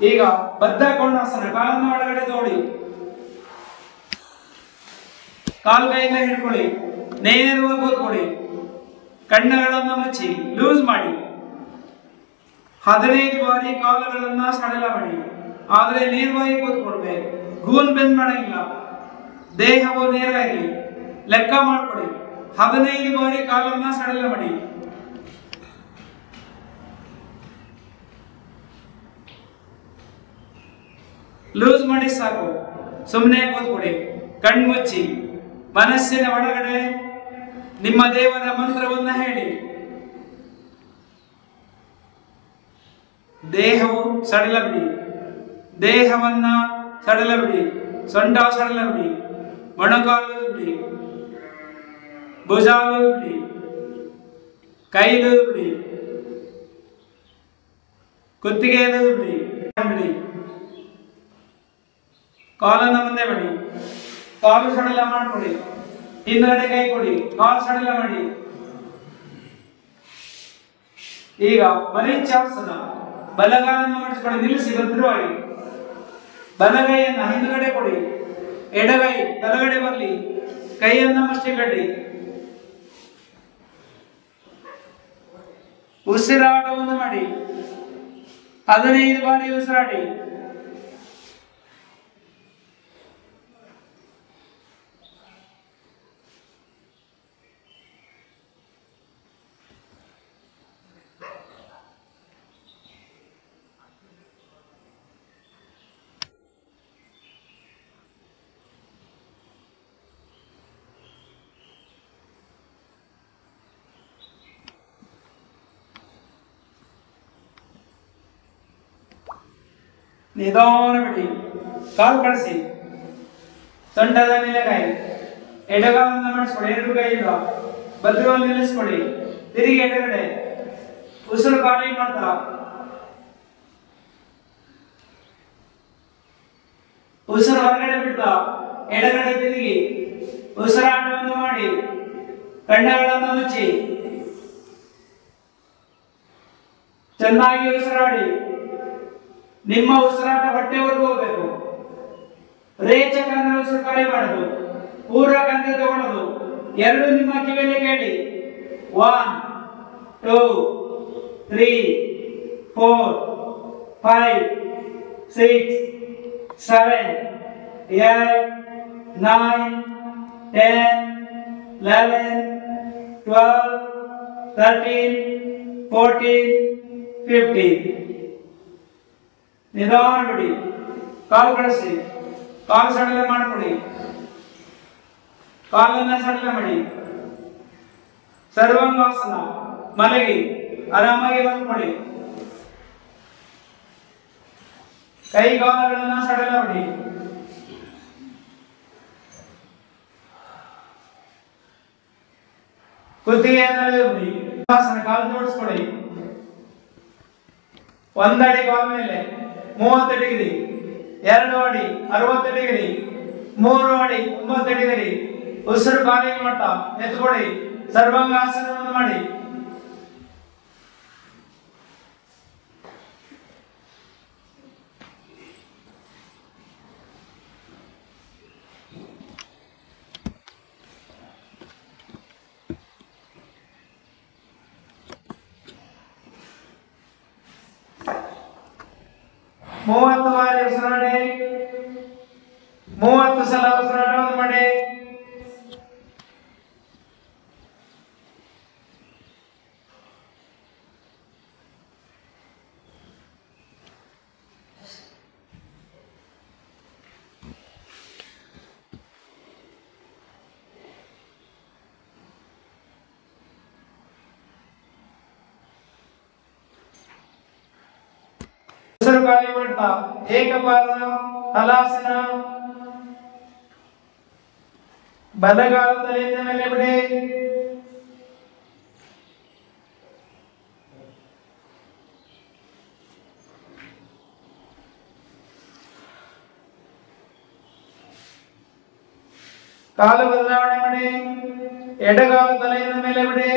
ಈಗ ಬದ್ಧ ಕೋಣಾಸನ. ಕಾಲನ್ನು ಒಳಗಡೆ ತೋಡಿ, ಕಾಲು ಕೈಯಿಂದ ಹಿಡ್ಕೊಳ್ಳಿ, ನೇರವಾಗಿ ಕೂತ್ಕೊಳ್ಳಿ, ಕಣ್ಣುಗಳನ್ನು ಮುಚ್ಚಿ, ಲೂಸ್ ಮಾಡಿ. 15 ಬಾರಿ ಕಾಲುಗಳನ್ನ ಸಡಲ ಮಾಡಿ. ಆದರೆ ನೇರವಾಗಿ ಕೂತ್ಕೊಳ್ಬೇಕು, ಗೂನ್ ಬೆಂದ್ ಮಾಡಂಗಿಲ್ಲ, ದೇಹವು ನೇರ ಇರಲಿ. ಲೆಕ್ಕ ಮಾಡ್ಕೊಡಿ. 15 ಬಾರಿ ಕಾಲನ್ನ ಸಡಲ ಮಾಡಿ. ಲೂಸ್ ಮಾಡಿ ಸಾಕು, ಸುಮ್ಮನೆ ಕೂತ್ಕೊಡಿ, ಕಣ್ಮುಚ್ಚಿ. ಮನಸ್ಸಿನ ಒಳಗಡೆ ನಿಮ್ಮ ದೇವರ ಮಂತ್ರವನ್ನ ಹೇಳಿ. ದೇಹವು ಸಡಲ ಬಿಡಿ, ದೇಹವನ್ನ ಸಡಲ ಬಿಡಿ, ಸೊಂಟ ಸಡಲ ಬಿಡಿ, ಮೊಣಕಾಲು ಬಿಡಿ, ಭುಜಾಲು ಬಿಡಿ, ಕೈಲು ಬಿಡಿ, ಕುತ್ತಿಗೆಯಲು ಬಿಡಿ, ಕಾಲನ್ನ ಮುಂದೆ ಬಿಡಿ, ಕಾಲು ಸಡಲ ಮಾಡ್ಕೊಡಿ, ಹಿಂದ್ಗಡೆ ಕೈ ಕೊಡಿ, ಕಾಲು ಸಡಲ ಮಾಡಿ. ಈಗ ಮರೀಚಾಸನ. ಬಲಗಾಲನ್ನು ಮಾಡಿಸ್ಕೊಳ್ಳಿ, ನಿಲ್ಲಿಸಿ ಭದ್ರವಾಗಿ. ಬಲಗೈಯನ್ನ ಹಿಂದ್ಗಡೆ ಕೊಡಿ, ಎಡಗೈ ಬಲಗಡೆ ಬರಲಿ, ಕೈಯನ್ನ ಮುಚ್ಚಿಗಡಿ. ಉಸಿರಾಟವನ್ನು ಮಾಡಿ. 15 ಬಾರಿ ಉಸಿರಾಡಿ. ನಿಧಾನ ಬಿಡಿ. ಕಾಲು ಕಳಿಸಿ. ಸೊಂಟದ ಮೇಲೆ ಕೈ. ಎಡಗಾಲನ್ನ ಮಾಡಿಸ್ಕೊಡಿ. ಎರಡು ಕೈ ಇಲ್ಲ. ಬದ್ರವನ್ನು ನಿಲ್ಲಿಸ್ಕೊಡಿ. ತಿರುಗಿ ಎಡಗಡೆ. ಉಸಿರು ಖಾಲಿ ಮಾಡ್ತಾ. ಉಸಿರು ಹೊರಗಡೆ ಬಿಡ್ತಾ ಎಡಗಡೆ ತಿರುಗಿ ಉಸಿರಾಟವನ್ನು ಮಾಡಿ. ಕಣ್ಣುಗಳನ್ನು ಮುಚ್ಚಿ ಚೆನ್ನಾಗಿ ಉಸಿರಾಡಿ. ನಿಮ್ಮ ಉಸಿರಾಟ ಹೊಟ್ಟೆವರೆಗೂ ಹೋಗಬೇಕು. ರೇಚಕ ಅಂದ್ರೆ ಉಸಿರು ಖಾಲಿ ಮಾಡೋದು, ಪೂರಕ ಅಂದ್ರೆ ತಗೊಳ್ಳೋದು. ಎರಡು ನಿಮ್ಮ ಕಿವಿಯಲ್ಲಿ ಕೇಳಿ. 1 2 3 4 5 6 7 8 9 10 11 12 13 14 15. ನಿಧಾನ ಬಿಡಿ. ಕಾಲು ಕಳಿಸಿ. ಕಾಲು ಸಡಲ ಮಾಡಿಕೊಡಿ. ಕಾಲನ್ನ ಸಡಲ ಮಾಡಿ. ಸರ್ವಾಂಗಾಸನ. ಮಲಗಿ ಆರಾಮಾಗಿ ಬಂದ್ಕೊಡಿ. ಕೈಗಾಲುಗಳನ್ನ ಸಡಲ ಮಾಡಿ. ಕುತ್ತಿಗೆಯನ್ನು ಬಿಡಿ. ಕಾಲು ಜೋಡಿಸ್ಕೊಡಿ. 1 ಅಡಿ ಕಾಲ ಮೇಲೆ 30 ಡಿಗ್ರಿ, 2 ಅಡಿ 60 ಡಿಗ್ರಿ, 3 ಅಡಿ 90 ಡಿಗ್ರಿ. ಉಸಿರು ಖಾಲಿ ಮಾಡ್ತಾ ಎತ್ಕೊಡಿ. ಸರ್ವಾಂಗಾಸನವನ್ನು ಮಾಡಿ. ಮೂವತ್ತು ಬಾರಿ ಉಸಿರಾಡಿ. 30 ಸಲ ಉಸಿರಾಟವನ್ನು ಮಾಡಿ. ಉಸಿರು ಖಾಲಿ ಮಾಡ್ತಾ ಏಕಪಾದ ಹಲಾಸನ. ಬಲಗಾಲ ತಲೆಯಿಂದ ಮೇಲೆ ಬಿಡಿ. ಕಾಲು ಬದಲಾವಣೆ ಮಾಡಿ. ಎಡಗಾಲ ತಲೆಯಿಂದ ಮೇಲೆ ಬಿಡಿ.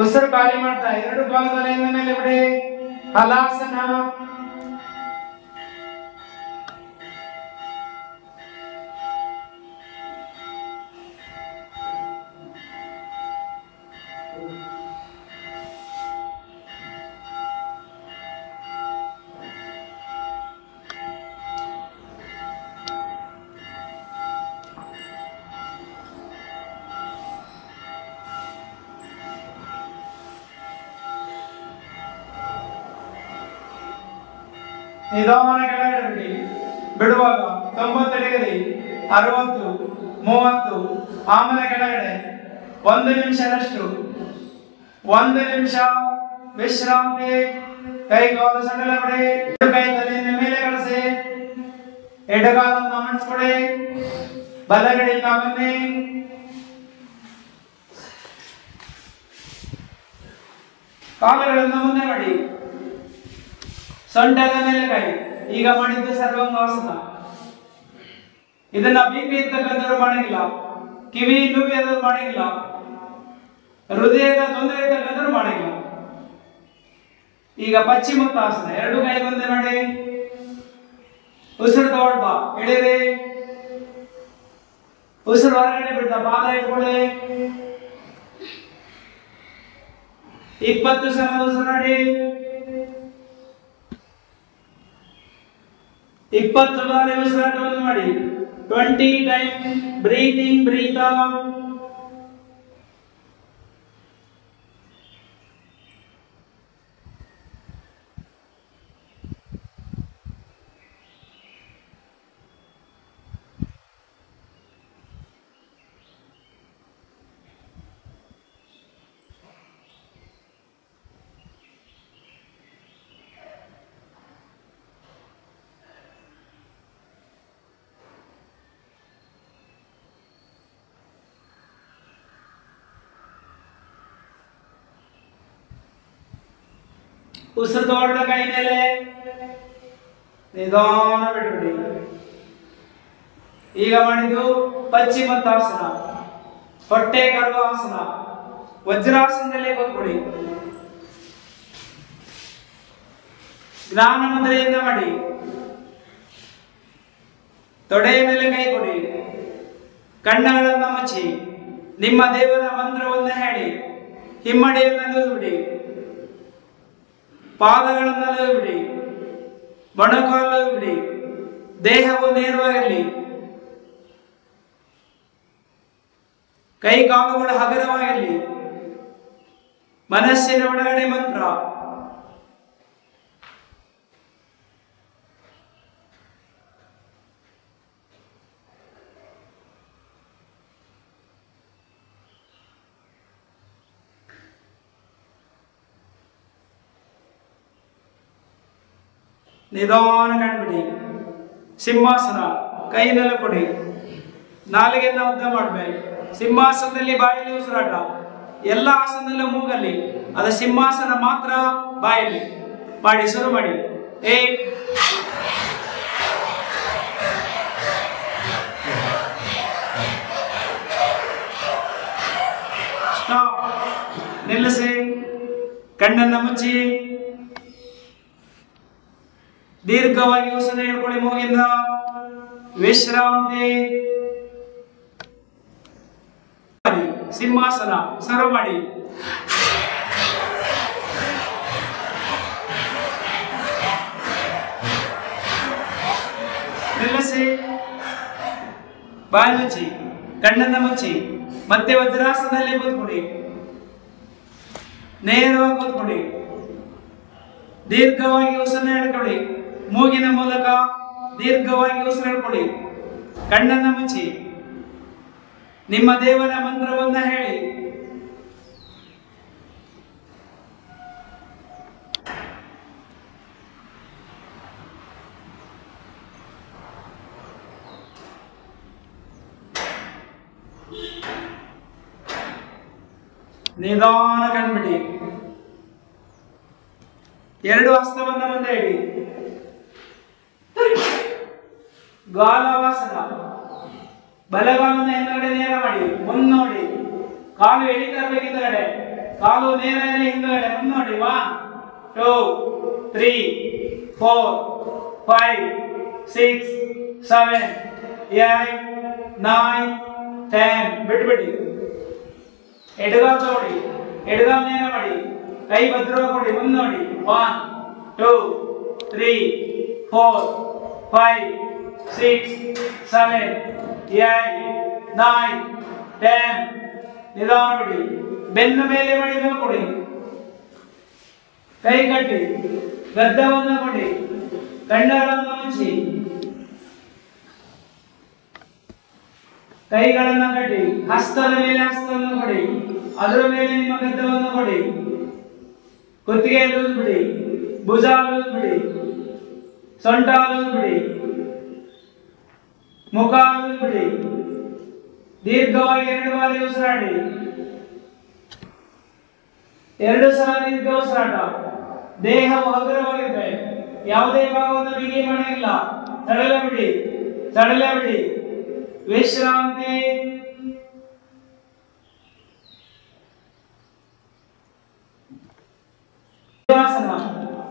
ಉಸಿರು ಖಾಲಿ ಮಾಡ್ತಾ ಎರಡು ಕಾಲ ತಲೆಯಿಂದ ಮೇಲೆ ಬಿಡಿ. ಹಲಾಸನ. ನಿಧಾನ ಕೆಳಗಡೆ ಬಿಡಿ. ಬಿಡುವಾಗ 90 ಡಿಗ್ರಿ, 60, 30. ಆಮೇಲೆ ಕೆಳಗಡೆ 1 ನಿಮಿಷದಷ್ಟು. 1 ನಿಮಿಷ ವಿಶ್ರಾಂತಿ. ಕೈಗಾಲು ಸಡಲ ಬಿಡಿ. ಕೈ ತಲೆಯಿಂದ ಮೇಲೆ ಕಳಿಸಿ. ಎಡಗಾಲನ್ನು ಮಣಿಸ್ಕೊಡಿ. ಬಲಗಡೆಯಿಂದ ಬನ್ನಿ. ಕಾಲುಗಳನ್ನು ಮುಂದೆ ಮಾಡಿ. ಸೊಂಟದ ಮೇಲೆ ಕೈ. ಈಗ ಮಾಡಿದ್ದು ಸರ್ವಾಂಗಾಸನ. ಇದನ್ನ BP ಇರ್ತಕ್ಕಂಥವ್ರು ಮಾಡಂಗಿಲ್ಲ, ಕಿವಿ ನೋವು ಮಾಡಂಗಿಲ್ಲ, ಹೃದಯದ ತೊಂದರೆ ಇರ್ತಕ್ಕಂಥವ್ರು ಮಾಡಂಗಿಲ್ಲ. ಈಗ ಪಶ್ಚಿಮೋತ್ತಾಸನ. ಎರಡು ಕೈ ಮುಂದೆ ಮಾಡಿ. ಉಸಿರು ತಗೊಳ್ಬ, ಎಳೀರಿ. ಉಸಿರು ಹೊರಗಡೆ ಬಿಡ್ತ, ಪಾದ ಇಟ್ಕೊಳ್ಳಿ. 20 ಸಲ ಉಸಿರಾಡಿ. 20 ಬಾರಿ ಉಸಿರಾಟವನ್ನು ಮಾಡಿ. 20 ಟೈಮ್ ಬ್ರೀತಿಂಗ್, ಬ್ರೀತ್ ಔಟ್. ಉಸಿರು ತಗೊಳ್ಳ ಕೈ ಮೇಲೆ ನಿಧಾನ ಬಿಟ್ಬಿಡಿ. ಈಗ ಮಾಡಿದ್ದು ಪಶ್ಚಿಮೋತ್ತಾಸನ, ಹೊಟ್ಟೆ ಗರ್ಭಾಸನ. ವಜ್ರಾಸನದಲ್ಲಿ ಕೂತ್ಕೊಳ್ಳಿ. ಜ್ಞಾನ ಮುದ್ರೆಯಿಂದ ಮಾಡಿ. ತೊಡೆಯ ಮೇಲೆ ಕೈ ಕೊಡಿ. ಕಣ್ಣುಗಳನ್ನು ಮುಚ್ಚಿ ನಿಮ್ಮ ದೇವರ ಮಂತ್ರವನ್ನು ಹೇಳಿ. ಹಿಮ್ಮಡಿಯನ್ನು ಬಿಡಿ, ಪಾದಗಳನ್ನು ಬಿಡಿ, ಮೊಣಕಾಲು ಬಿಡಿ. ದೇಹವು ನೇರವಾಗಿರಲಿ. ಕೈ ಕಾಲುಗಳು ಹಗುರವಾಗಿರಲಿ. ಮನಸ್ಸಿನ ಒಳಗಡೆ ಮಂತ್ರ. ನಿಧಾನ ಕಂಡುಬಿಡಿ. ಸಿಂಹಾಸನ, ಕೈನೆಲ್ಲ ಕೊಡಿ. ನಾಲಿಗೆಯನ್ನು ಉದ್ದ ಮಾಡಬೇಕು. ಸಿಂಹಾಸನದಲ್ಲಿ ಬಾಯಲ್ಲಿ ಉಸಿರಾಟ. ಎಲ್ಲ ಆಸನದಲ್ಲೂ ಮೂಗಲ್ಲಿ. ಅದು ಸಿಂಹಾಸನ ಮಾತ್ರ ಬಾಯಲ್ಲಿ ಮಾಡಿ. ಶುರು ಮಾಡಿ. ಸ್ಟಾಪ್. ನಿಲ್ಲಿಸಿ. ಕಣ್ಣನ್ನು ಮುಚ್ಚಿ ದೀರ್ಘವಾಗಿ ಉಸಿರು ಹೇಳ್ಕೊಳ್ಳಿ. ಮೂಗಿಂದ ವಿಶ್ರಾಂತಿ. ಸಿಂಹಾಸನ ಸರ್ವ್ ಮಾಡಿ. ನಿಲ್ಲಿಸಿ. ಬಾಯಿ ಮುಚ್ಚಿ, ಕಣ್ಣನ್ನು ಮುಚ್ಚಿ ಮತ್ತೆ ವಜ್ರಾಸನದಲ್ಲಿ ಕೂತ್ಕೊಡಿ. ನೇರವಾಗಿ ಕೂತ್ಕೊಡಿ. ದೀರ್ಘವಾಗಿ ಉಸಿರನ್ನು ಹೇಳ್ಕೊಳ್ಳಿ. ಮೂಗಿನ ಮೂಲಕ ದೀರ್ಘವಾಗಿ ಉಸಿರು ಹೇಳ್ಕೊಳ್ಳಿ. ಕಣ್ಣನ್ನು ಮುಚ್ಚಿ ನಿಮ್ಮ ದೇವರ ಮಂತ್ರವನ್ನು ಹೇಳಿ. ನಿಧಾನ ಕಣ್ಬಿಡಿ. ಎರಡು ಹಸ್ತವನ್ನು ಮುಂದೆ ಇಡಿ. ಗಾಲವಾಸನ. ಬಲಗಾಲನ್ನು ಹಿಂದುಗಡೆ ನೇರ ಮಾಡಿ. ಮುಂದೆ ನೋಡಿ. ಕಾಲು ಎಳಿತಾ ಇರಬೇಕು ಹಿಂದುಗಡೆ. ಕಾಲು ನೇರ ಎಲ್ಲಿ ಹಿಂದುಗಡೆ. ಮುಂದೆ ನೋಡಿ. 1 2 3 4 5 6 7 8 9 10. ಬಿಟ್ಬಿಡಿ. ಎಡಗಾಲು ತಗೊಳ್ಳಿ. ಎಡಗಾಲು ನೇರ ಮಾಡಿ. ಕೈ ಭದ್ರವಾಗಿ ಕೊಡಿ. ಮುಂದೆ ನೋಡಿ. 1 2 3 4 5 6 7 8 9 10. ನಿಧಾನ ಬಿಡಿ. ಬೆನ್ನು ಮೇಲೆ ಮಾಡಿ ಕೊಡಿ. ಕೈ ಕಟ್ಟಿ. ಗದ್ದವನ್ನು ಕೊಡಿ. ಕಣ್ಣುಗಳನ್ನು ಮುಚ್ಚಿ. ಕೈಗಳನ್ನು ಕಟ್ಟಿ. ಹಸ್ತದ ಮೇಲೆ ಹಸ್ತವನ್ನು ಕೊಡಿ. ಅದರ ಮೇಲೆ ನಿಮ್ಮ ಗದ್ದವನ್ನು ಕೊಡಿ. ಕುತ್ತಿಗೆ ಲೂಸ್ ಬಿಡಿ. ಭುಜ ಲೂಸ್ ಬಿಡಿ. ಸೊಂಟ ಲೂಸ್ ಬಿಡಿ. ಮುಖ ಲೂಸ್ ಬಿಡಿ. ದೀರ್ಘವಾಗಿ 2 ಬಾರಿ ಉಸಿರಾಡಿ. 2 ಸಲ ದೀರ್ಘ ಉಸಿರಾಟ. ದೇಹವು ಹಗುರವಾಗಿರಬೇಕು. ಯಾವುದೇ ಭಾಗವನ್ನು ಬಿಗಿ ಮಾಡಿಲ್ಲ. ಸಡಲ ಬಿಡಿ. ಸಡಲ ಬಿಡಿ. ವಿಶ್ರಾಂತಿ.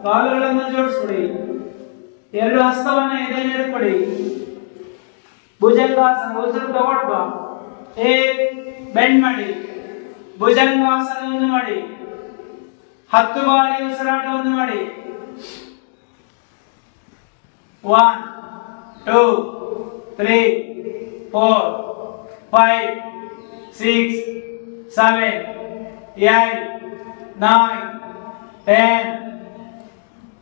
ಕಾಲುಗಳನ್ನು ಜೋಡಿಸ್ಕೊಡಿ. ಎರಡು ಹಸ್ತವನ್ನ ಎದೆ ಮೇಲೆ ಕೊಡಿ. ಭುಜಂಗಾಸನ ಉಸಿರು ತಗೊಳ್ಬ. ಬೆಂಡ್ ಮಾಡಿ ಭುಜಂಗಾಸನವನ್ನು ಮಾಡಿ 10 ಬಾರಿ ಉಸಿರಾಟವನ್ನು ಮಾಡಿ. 1 2 3 4 5 6 7 8 9 10.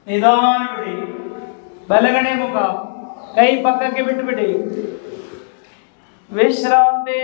ನಿಧಾನ ಬಿಡಿ. ಬಲಗಡೆ ಮುಖ, ಕೈ ಪಕ್ಕಕ್ಕೆ ಬಿಟ್ಟು ಬಿಡಿ. ವಿಶ್ರಾಂತಿ.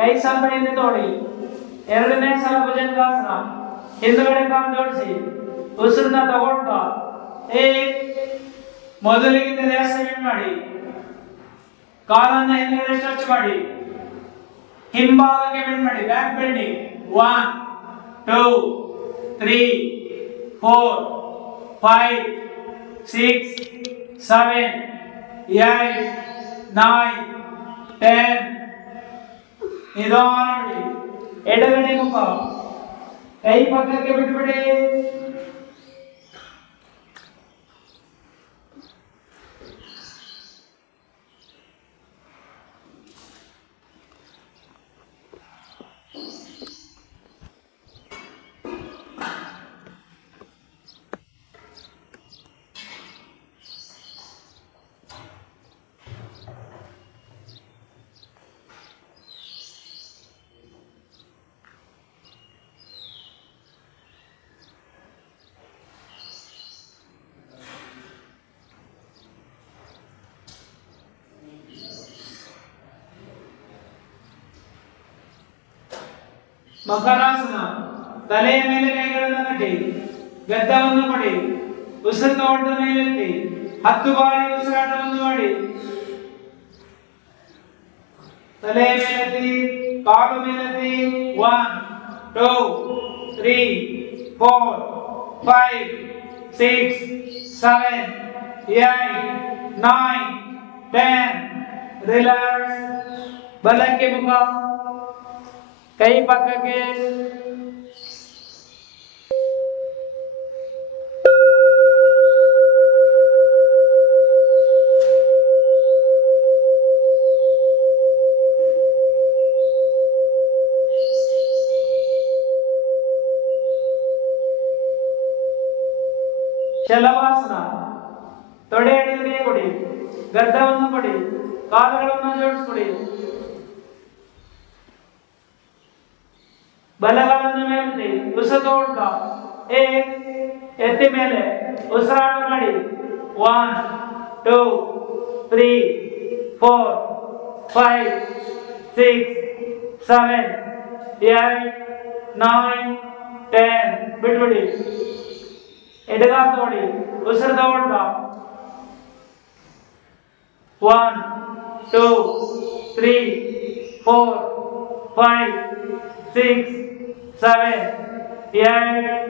ಕೈ ಸಂಪಣಿಯಿಂದ ತೋಡಿ. ಎರಡನೇ ಸಲ ಭುಜಂಗಾಸನ. ಹಿಂದುಗಡೆ ಕಾಲು ಜೋಡಿಸಿ ಉಸಿರನ್ನ ತಗೊಳ್ತಾ ಮೊದಲಿಗೆ ತಲೆಯಾಸ ಬೆಂಡ್ ಮಾಡಿ, ಕಾಲನ್ನ ಹಿಂದುಗಡೆ ಸ್ಟ್ರೆಚ್ ಮಾಡಿ, ಹಿಂಭಾಗಕ್ಕೆ ಬೆಂಡ್ ಮಾಡಿ, ಬ್ಯಾಕ್ ಬೆಂಡಿಂಗ್. 1 2 3 4 5 6 7 8 9 10. ನಿಧಾನ ಬಿಡಿ. ಎಡಗಡೆ ಮುಖ, ಕೈ ಪಕ್ಕಕ್ಕೆ ಬಿಟ್ಬಿಡಿ. ಮಕರಾಸನ. ತಲೆಯ ಮೇಲೆ ಕೈಗಳನ್ನು ಕಟ್ಟಿ, ಗದ್ದವನ್ನು ಕೊಡಿ, ಉಸಿರು ತಗೊಂಡ ಮೇಲೆತ್ತಿ 10 ಬಾರಿ ಉಸಿರಾಟವನ್ನು ಮಾಡಿ. ತಲೆಯ ಮೇಲೆತ್ತಿ, ಕಾಲು ಮೇಲೆತ್ತಿ. 1 2 3 4 5 6 7 8 9 10. ರಿಲ್ಯಾಕ್ಸ್. ಬಲಕ್ಕೆ ಮುಖ, ಕೈ ಪಕ್ಕಕ್ಕೆ. ಶಲಭಾಸನ. ತೊಡೆ ಅಡಿಗೆ ಕೊಡಿ, ಗಡ್ಡವನ್ನು ಕೊಡಿ, ಕಾಲುಗಳನ್ನು ಜೋಡಿಸ್ಕೊಡಿ. ಬಲಗಾಲನ್ನು ಮೇಲೆತ್ತಿ ಉಸಿರು ತಗೊಳ್ತಾ ಎತ್ತಿ ಮೇಲೆ ಉಸಿರಾಟ ಮಾಡಿ. 1 2 3 4 5 6 7 8 9 10. ಬಿಟ್ಬಿಡಿ. ಎಡಗಾಲ ತಗೊಳ್ಳಿ, ಉಸಿರು ತಗೊಳ್ತಾ. 1 2 3 4 5 6 7 8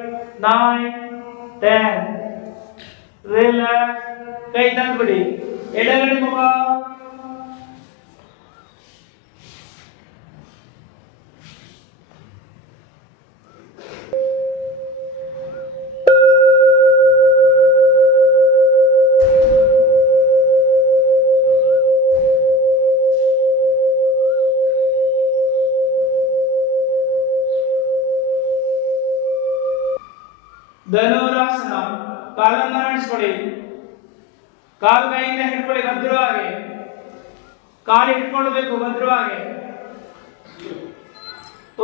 9 10. ರಿಲ್ಯಾಕ್ಸ್. ಕೈ ತಂದ್ಬಿಡಿ. ಎಡಗಡೆ ಮುಖ, ಧನುರಾಸನ. ಕಾಲನ್ನ ನಡೆಸ್ಕೊಡಿ, ಕಾಲು ಕೈಯಿಂದ ಹಿಡ್ಕೊಳ್ಳಿ ಭದ್ರವಾಗಿ. ಕಾಲು ಹಿಡ್ಕೊಳ್ಬೇಕು ಭದ್ರವಾಗಿ.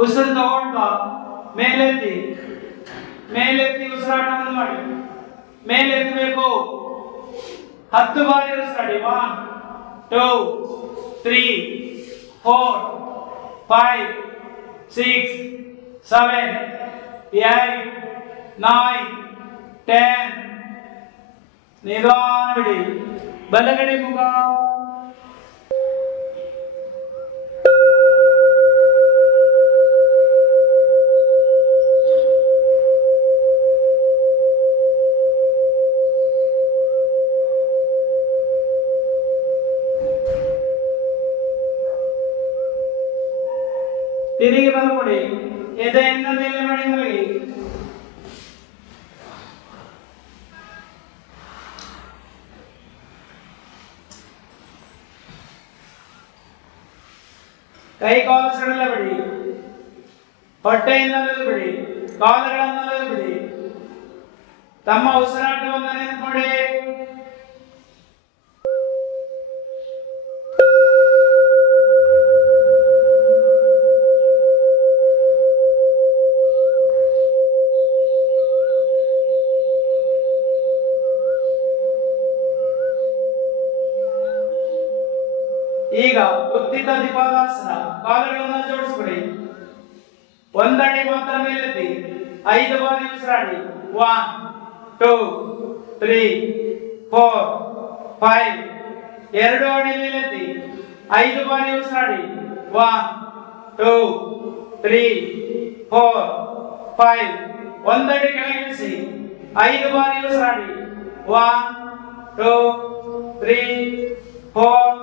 ಉಸಿರು ತಗೊಂಡ ಮೇಲೆತ್ತಿ ಮೇಲೆತ್ತಿ ಉಸಿರಾಟವನ್ನು ಮಾಡಿ. ಮೇಲೆತ್ತಬೇಕು. 10 ಬಾರಿ ಉಸಿರಾಡಿ. 1 2 3 4 5 6 7 8 9 10. ನಿಧಾನ ಬಿಡಿ. ಬಲಗಡೆ ಮುಖ, ತಿರುಗಿ ಬಲಕೊಡಿ. ಎದೆಯಿಂದ ಮೇಲೆ ಮಾಡಿ ಮಲಗಿ. ಕೈ ಕಾಲು ಸಡಲ ಬಿಡಿ. ಹೊಟ್ಟೆಯಿಂದ ಬಿಡಿ. ಕಾಲುಗಳನ್ನು ಬಿಡಿ. ತಮ್ಮ ಉಸಿರಾಟವನ್ನು ನೆನಪುಡಿ. ಈಗ ಉತ್ಥಿತ ದ್ವಿಪಾದಾಸನ. ಕಾಲುಗಳನ್ನು ಜೋಡಿಸ್ಬಿಡಿ. ಒಂದಡಿ ಮಾತ್ರ ಮೇಲೆತ್ತಿ 5 ಬಾರಿ ಉಸಿರಾಡಿ. 1 2 3 4 5. 2 ಅಡಿ ಮೇಲೆತ್ತಿ 5 ಬಾರಿ ಉಸಿರಾಡಿ. 1 2 3 4 5. ಒಂದಡಿ ಕೆಳಗಿಳಿಸಿ 5 ಬಾರಿ ಉಸಿರಾಡಿ. 1 2 3 4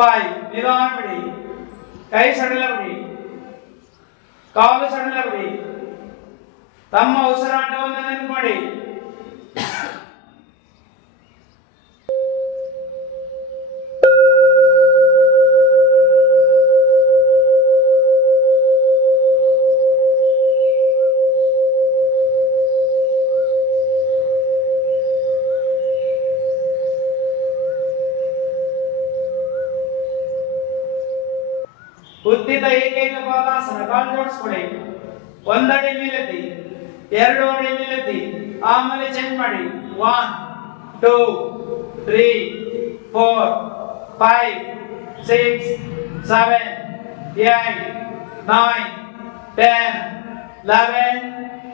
5. ನಿಧಾನ ಬಿಡಿ. ಕೈ ಸಡಿಲ ಬಿಡಿ, ಕಾಲು ಸಡಿಲ ಬಿಡಿ. ತಮ್ಮ ಉಸಿರಾಟವನ್ನು ನೆನಪು ಮಾಡಿ. ಉತ್ಥಿತ ಏಕೈಕ ಪಾದಾಸನ. ಕಾಲು ಜೋಡಿಸ್ಕೊಳ್ಳಿ. ಒಂದಡಿ ಮೇಲೆತ್ತಿ, 2 ಅಡಿ ಮೇಲೆತ್ತಿ, ಆಮೇಲೆ ಚೇಂಜ್ ಮಾಡಿ. 1 2 3 4 5 6 7 8 9 10 11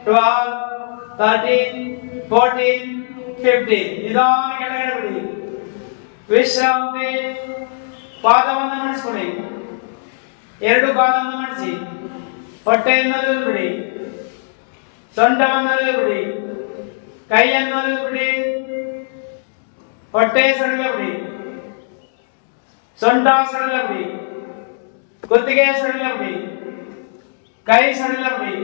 12 13 14 15. ನಿಧಾನ ಕೆಳಗಡೆ ಬಿಡಿ. ವಿಶ್ರಾಂತಿ. ಪಾದವನ್ನು ಮಡಿಸ್ಕೊಳ್ಳಿ. 2 ಕಾಲನ್ನು ಮಡಿಸಿ. ಹೊಟ್ಟೆಯನ್ನು ಬಿಡಿ. ಸೊಂಟವನ್ನು ಬಿಡಿ. ಕೈಯನ್ನು ಬಿಡಿ. ಹೊಟ್ಟೆ ಸಡಿಲ ಬಿಡಿ. ಸೊಂಟ ಸಡಿಲ ಬಿಡಿ. ಕುತ್ತಿಗೆ ಸಡಿಲ ಬಿಡಿ. ಕೈ ಸಡಿಲ ಬಿಡಿ.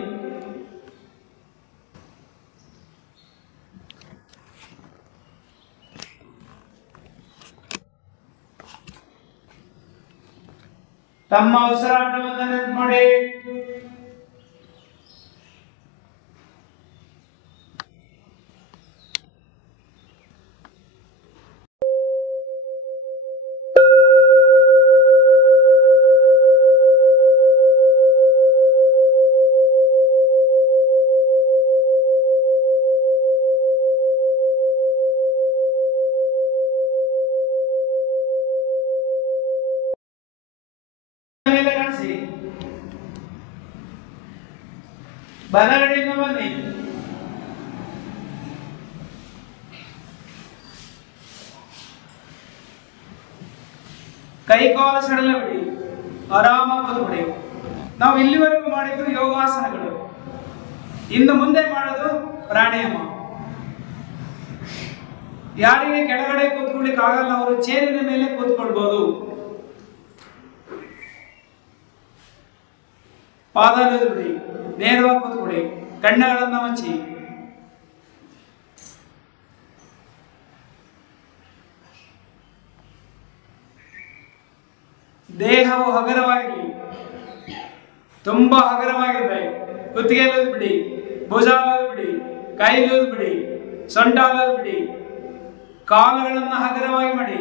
ತಮ್ಮ ಉಸಿರಾಟವನ್ನು ನೆನಪು ಮಾಡಿ. ಬಲಗಡೆಯಿಂದ ಬನ್ನಿ. ಕೈ ಕಾಲು ಸಡಿಲ ಬಿಡಿ. ಆರಾಮಾಗಿ ಕೂತ್ಬಿಡಿ. ನಾವು ಇಲ್ಲಿವರೆಗೂ ಮಾಡಿದ್ದು ಯೋಗಾಸನಗಳು. ಇನ್ನು ಮುಂದೆ ಮಾಡೋದು ಪ್ರಾಣಾಯಾಮ. ಯಾರಿಗೆ ಕೆಳಗಡೆ ಕೂತ್ಕೊಳ್ಳಿಕ್ಕೆ ಆಗಲ್ಲ ಅವರು ಚೇರಿನ ಮೇಲೆ ಕೂತ್ಕೊಳ್ಬಹುದು. ಪಾದ ಬಿಡಿ. ನೇರವಾಗಿ ಕೂತ್ಕೊಳ್ಳಿ. ಕಣ್ಣುಗಳನ್ನು ಮುಚ್ಚಿ. ದೇಹವು ಹಗರವಾಗಿರಲಿ, ತುಂಬಾ ಹಗರವಾಗಿರ್ಬೇಕು. ಕುತ್ತಿಗೆ ಬಿಡಿ, ಭುಜ ಬಿಡಿ, ಕೈ ಬಿಡಿ, ಸೊಂಟ ಬಿಡಿ. ಕಾಲುಗಳನ್ನು ಹಗರವಾಗಿ ಮಾಡಿ.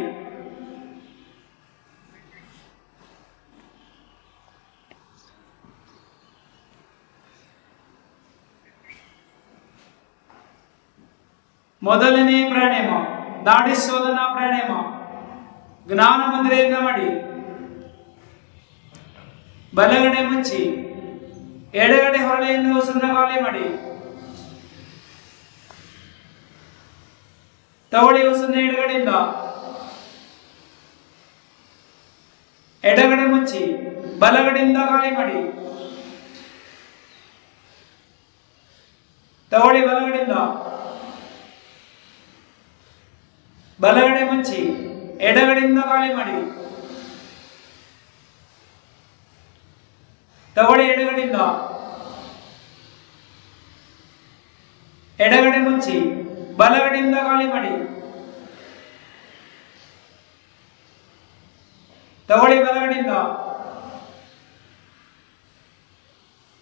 ಮೊದಲನೇ ಪ್ರಾಣಾಯಾಮ ನಾಡಿಶೋಧನಾ ಪ್ರಾಣಾಯಾಮ. ಜ್ಞಾನ ಮುದ್ರೆಯಿಂದ ಮಾಡಿ. ಬಲಗಡೆ ಮುಚ್ಚಿ, ಎಡಗಡೆ ಹೊರಳೆಯಿಂದ ಉಸಿರನ್ನ ಖಾಲಿ ಮಾಡಿ. ತಗೊಳ್ಳಿ ಉಸಿರನ್ನ ಎಡಗಡೆಯಿಂದ. ಎಡಗಡೆ ಮುಚ್ಚಿ, ಬಲಗಡೆಯಿಂದ ಖಾಲಿ ಮಾಡಿ. ತಗೊಳ್ಳಿ ಬಲಗಡೆಯಿಂದ. ಬಲಗಡೆ ಮುಚ್ಚಿ, ಎಡಗಡೆಯಿಂದ ಖಾಲಿ ಮಾಡಿ. ತಗೊಳ್ಳಿ ಎಡಗಡೆಯಿಂದ. ಎಡಗಡೆ ಮುಚ್ಚಿ, ಬಲಗಡೆಯಿಂದ ಖಾಲಿ ಮಾಡಿ. ತಗೊಳ್ಳಿ ಬಲಗಡೆಯಿಂದ.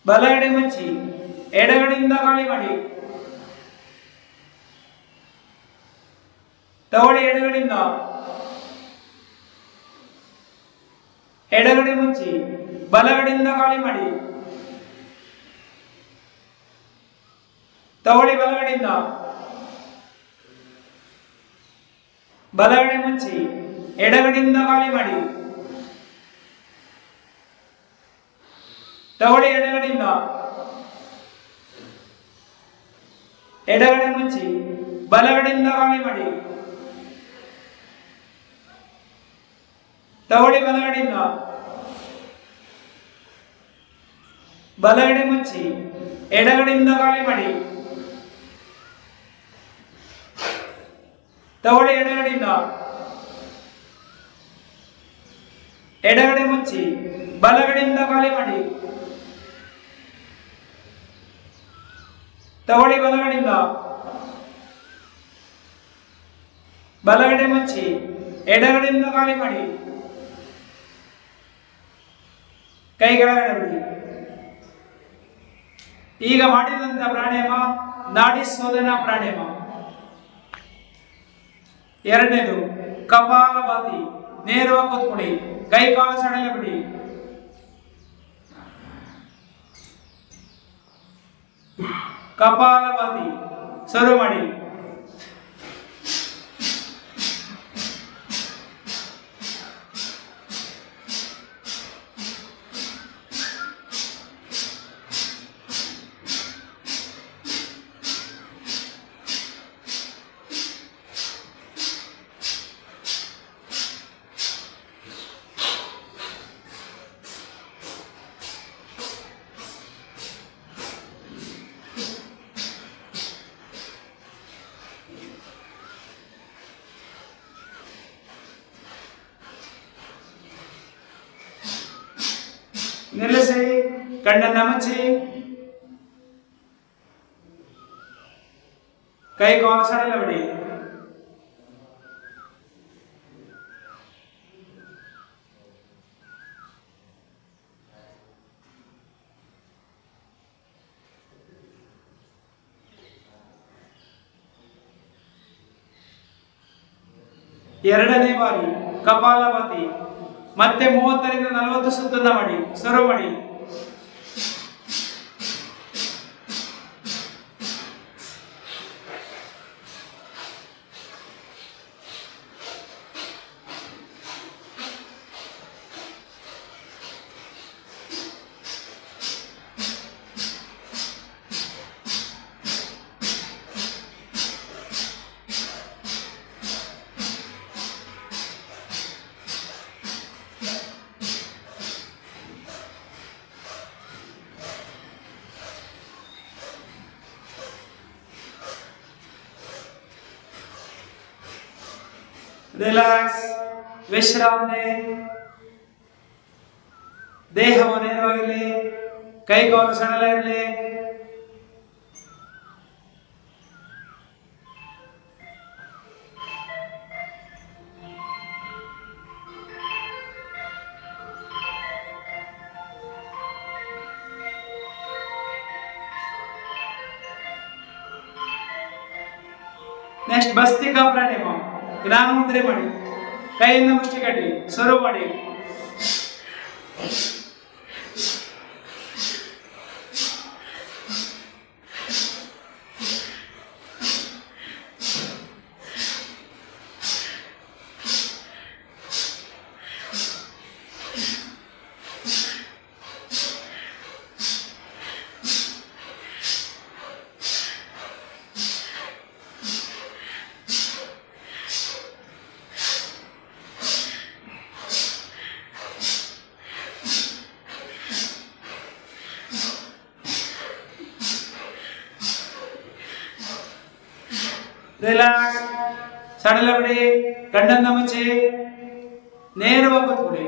ಬಲಗಡೆ ಮುಚ್ಚಿ, ಎಡಗಡೆಯಿಂದ ಖಾಲಿ ಮಾಡಿ. ತಗೊಳ್ಳಿ ಎಡಗಡೆಯಿಂದ. ಎಡಗಡೆ ಮುಚ್ಚಿ, ಬಲಗಡೆಯಿಂದ ಖಾಲಿ ಮಾಡಿ. ತಗೊಳ್ಳಿ ಬಲಗಡೆಯಿಂದ. ಬಲಗಡೆ ಮುಚ್ಚಿ, ಎಡಗಡೆಯಿಂದ ಖಾಲಿ ಮಾಡಿ. ತಗೊಳ್ಳಿ ಎಡಗಡೆಯಿಂದ, ಎಡಗಡೆ ಮುಚ್ಚಿ ಬಲಗಡೆಯಿಂದ ಖಾಲಿ ಮಾಡಿ. ತಗೊಳ್ಳಿ ಬಲಗಡೆಯಿಂದ, ಬಲಗಡೆ ಮುಚ್ಚಿ ಎಡಗಡೆಯಿಂದ ಖಾಲಿ ಮಾಡಿ. ತಗೊಳ್ಳಿ ಎಡಗಡೆಯಿಂದ, ಎಡಗಡೆ ಮುಚ್ಚಿ ಬಲಗಡೆಯಿಂದ ಖಾಲಿ ಮಾಡಿ. ತಗೊಳ್ಳಿ ಬಲಗಡೆಯಿಂದ, ಬಲಗಡೆ ಮುಚ್ಚಿ ಎಡಗಡೆಯಿಂದ ಖಾಲಿ ಮಾಡಿ. ಕೈ ಕೆಳಗಡೆ ಬಿಡಿ. ಈಗ ಮಾಡಿದಂತ ಪ್ರಾಣಾಯಾಮ ನಾಡಿ ಶೋಧನಾ ಪ್ರಾಣಾಯಾಮ. ಎರಡನೇದು ಕಪಾಲಭಾತಿ, ನೇರವಾಗಿ ಕೂತ್ಕೊಳ್ಳಿ, ಕೈ ಕಾಲು ಸಡಲ ಬಿಡಿ. ಕಪಾಲಭಾತಿ ಶುರು ಮಾಡಿ. ನಿಲ್ಲಿಸಿ, ಕಣ್ಣನ್ನ ಮುಚ್ಚಿ, ಕೈ ಕಾಲು ಸಡಲ ಬಿಡಿ. ಎರಡನೇ ಬಾರಿ ಕಪಾಲಭಾತಿ, ಮತ್ತೆ 30ರಿಂದ 40 ಸುತ್ತನ್ನ ಮಾಡಿ. ಶುರು ಮಾಡಿ. ರಿಲ್ಯಾಕ್ಸ್, ವಿಶ್ರಾಂತಿ. ದೇಹವು ನೇರವಾಗಿರಲಿ, ಕೈ ಕಾಲು ಸಡಲ ಇರಲಿ. ನೆಕ್ಸ್ಟ್ ಭಸ್ತ್ರಿಕಾ ಪ್ರಾಣಾಯಾಮ, ಜ್ಞಾನ ಮುದ್ರೆ ಮಾಡಿ, ಕೈಯಿಂದ ಮುಷ್ಟಿ ಕಟ್ಟಿ ಶುರು ಮಾಡಿ. ರಿಲ್ಯಾಕ್ಸ್, ಸಡಲ ಬಿಡಿ, ಕಣ್ಣನ್ನ ಮುಚ್ಚಿ ನೇರವಾಗಿ ಕೂತ್ಕೊಳ್ಳಿ.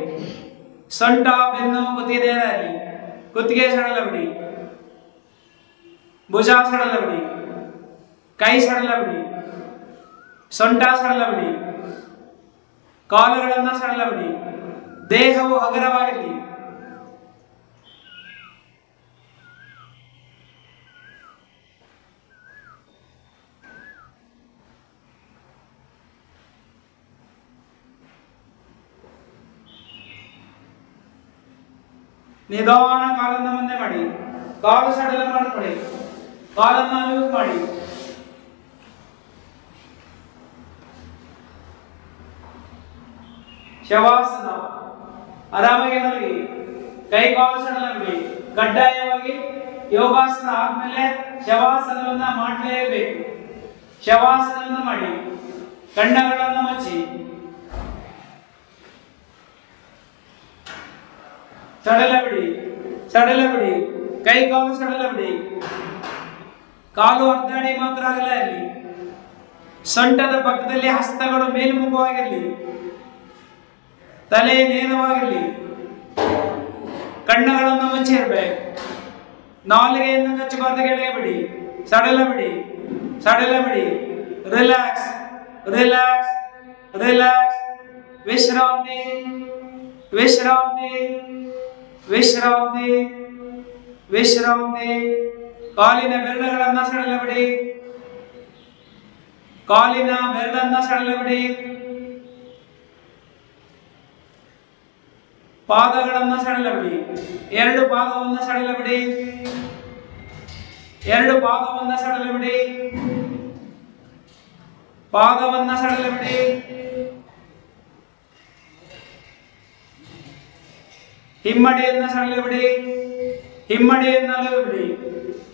ಸೊಂಟ, ಬೆನ್ನು, ಕುತ್ತಿಗೆ ನೇರ ಇರಲಿ. ಕುತ್ತಿಗೆ ಸಡಲ ಬಿಡಿ, ಭುಜ ಸಡಲ ಬಿಡಿ, ಕೈ ಸಡಲ ಬಿಡಿ, ಸೊಂಟ ಸಡಲ ಬಿಡಿ, ಕಾಲುಗಳನ್ನ ಸಡಲ ಬಿಡಿ. ದೇಹವು ಹಗುರವಾಗಿರಲಿ. ನಿಧಾನ ಕಾಲನ್ನ ಮುಂದೆ ಮಾಡಿ, ಕಾಲು ಸಡಲ ಮಾಡ್ಕೊಳ್ಳಿ, ಕಾಲನ್ನ ಲೂಸ್ ಮಾಡಿ. ಶವಾಸನ, ಆರಾಮಾಗಿ ಮಲಗಿ, ಕೈ ಕಾಲು ಸಡಲ ಬಿಡಿ. ಕಡ್ಡಾಯವಾಗಿ ಯೋಗಾಸನ ಆದ್ಮೇಲೆ ಶವಾಸನವನ್ನ ಮಾಡಲೇಬೇಕು. ಶವಾಸನವನ್ನು ಮಾಡಿ, ಕಣ್ಣುಗಳನ್ನು ಮುಚ್ಚಿ, ಸಡಲ ಬಿಡಿ, ಸಡಲ ಬಿಡಿ, ಕೈ ಕಾಲು ಸಡಲ ಬಿಡಿ. ಕಾಲು ಅರ್ಧ ಅಡಿ ಮಾತ್ರ ಆಗಲ್ಲ ಇರಲಿ. ಸೊಂಟದ ಪಕ್ಕದಲ್ಲಿ ಹಸ್ತಗಳು ಮೇಲ್ಮುಖವಾಗಿರಲಿ, ತಲೆ ನೇರವಾಗಿರಲಿ, ಕಣ್ಣುಗಳನ್ನು ಮುಚ್ಚಿರ್ಬೇಕು. ನಾಲಿಗೆಯನ್ನು ಕಚ್ಚಬಾರ್ದು, ಕೆಳಗೆ ಬಿಡಿ, ಸಡಲ ಬಿಡಿ, ಸಡಲ ಬಿಡಿ. Relax, relax, relax. ವಿಶ್ರಾಂತಿ, ವಿಶ್ರಾಂತಿ, ವಿಶ್ರಾಂತಿ, ವಿಶ್ರಾಂತಿ. ಕಾಲಿನ ಬೆರಳುಗಳನ್ನು ಸಡಲ ಬಿಡಿ, ಕಾಲಿನ ಬೆರಳನ್ನ ಸಡಲ ಬಿಡಿ. ಪಾದಗಳನ್ನು ಸಡಲ ಬಿಡಿ, ಎರಡು ಪಾದವನ್ನು ಸಡಲ ಬಿಡಿ, ಎರಡು ಪಾದವನ್ನು ಸಡಲ ಬಿಡಿ, ಪಾದವನ್ನು ಸಡಲ ಬಿಡಿ. ಹಿಮ್ಮಡಿಯನ್ನು ಸಡಲ ಬಿಡಿ, ಹಿಮ್ಮಡಿಯನ್ನು ಅಲಲು ಬಿಡಿ,